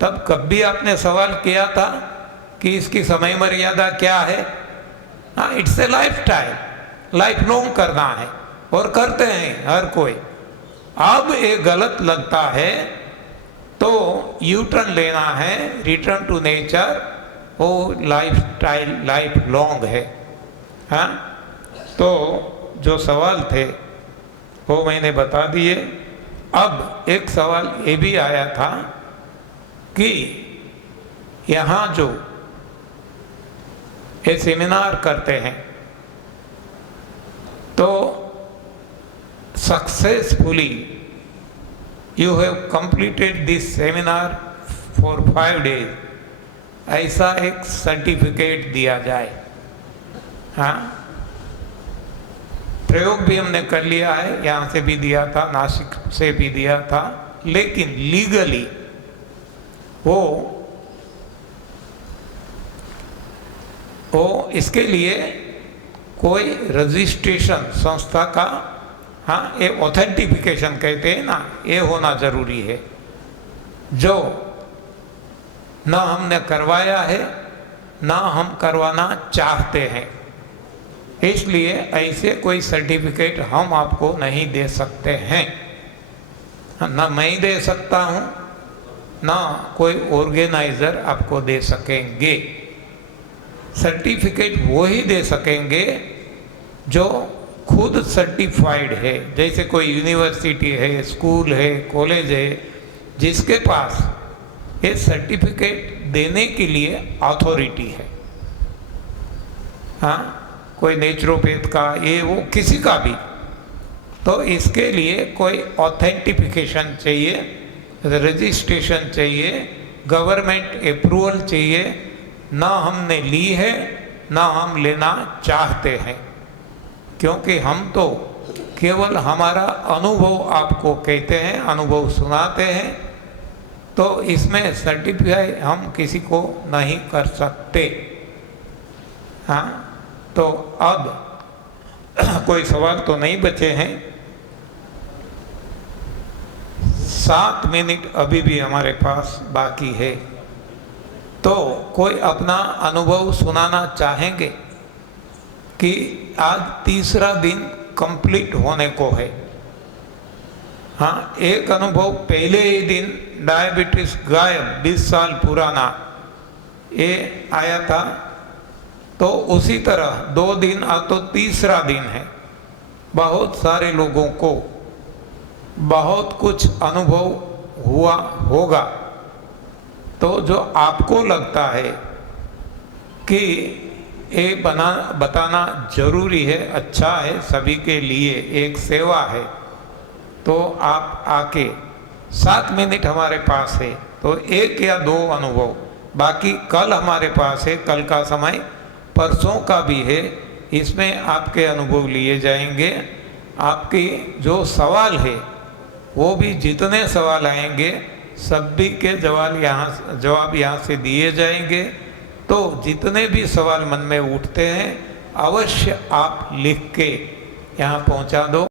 तब कभी आपने सवाल किया था कि इसकी समय मर्यादा क्या है? हाँ, it's a life style, life long करना है और करते हैं हर कोई। अब ये गलत लगता है तो यू टर्न लेना है, रिटर्न टू नेचर, वो लाइफ स्टाइल लाइफ लॉन्ग है। हाँ, तो जो सवाल थे वो मैंने बता दिए। अब एक सवाल ये भी आया था कि यहाँ जो ये सेमिनार करते हैं तो successfully you have completed this seminar for 5 days, ऐसा एक सर्टिफिकेट दिया जाए। हाँ, प्रयोग भी हमने कर लिया है, यहाँ से भी दिया था, नासिक से भी दिया था, लेकिन लीगली वो इसके लिए कोई रजिस्ट्रेशन संस्था का, हाँ, ये ऑथेंटिफिकेशन कहते हैं ना, ये होना जरूरी है, जो ना हमने करवाया है ना हम करवाना चाहते हैं। इसलिए ऐसे कोई सर्टिफिकेट हम आपको नहीं दे सकते हैं, ना मैं दे सकता हूँ, ना कोई ऑर्गेनाइजर आपको दे सकेंगे। सर्टिफिकेट वो ही दे सकेंगे जो खुद सर्टिफाइड है, जैसे कोई यूनिवर्सिटी है, स्कूल है, कॉलेज है, जिसके पास ये सर्टिफिकेट देने के लिए अथॉरिटी है। हाँ, कोई नेचुरोपैथ का, ये वो किसी का भी, तो इसके लिए कोई ऑथेंटिफिकेशन चाहिए, रजिस्ट्रेशन चाहिए, गवर्नमेंट अप्रूवल चाहिए। ना हमने ली है ना हम लेना चाहते हैं, क्योंकि हम तो केवल हमारा अनुभव आपको कहते हैं, अनुभव सुनाते हैं, तो इसमें सर्टिफाई हम किसी को नहीं कर सकते। हाँ, तो अब कोई सवाल तो नहीं बचे हैं। 7 मिनट अभी भी हमारे पास बाकी है, तो कोई अपना अनुभव सुनाना चाहेंगे कि आज तीसरा दिन कंप्लीट होने को है। हाँ, एक अनुभव पहले ही दिन डायबिटीज गायब 20 साल पुराना ये आया था, तो उसी तरह 2 दिन तो तीसरा दिन है। बहुत सारे लोगों को बहुत कुछ अनुभव हुआ होगा, तो जो आपको लगता है कि ये बताना जरूरी है, अच्छा है, सभी के लिए एक सेवा है, तो आप आके 7 मिनट हमारे पास है, तो 1 या 2 अनुभव, बाकी कल हमारे पास है, कल का समय परसों का भी है, इसमें आपके अनुभव लिए जाएंगे। आपकी जो सवाल है वो भी जितने सवाल आएंगे सभी के जवाब यहाँ से दिए जाएंगे। तो जितने भी सवाल मन में उठते हैं अवश्य आप लिख के यहाँ पहुँचा दो।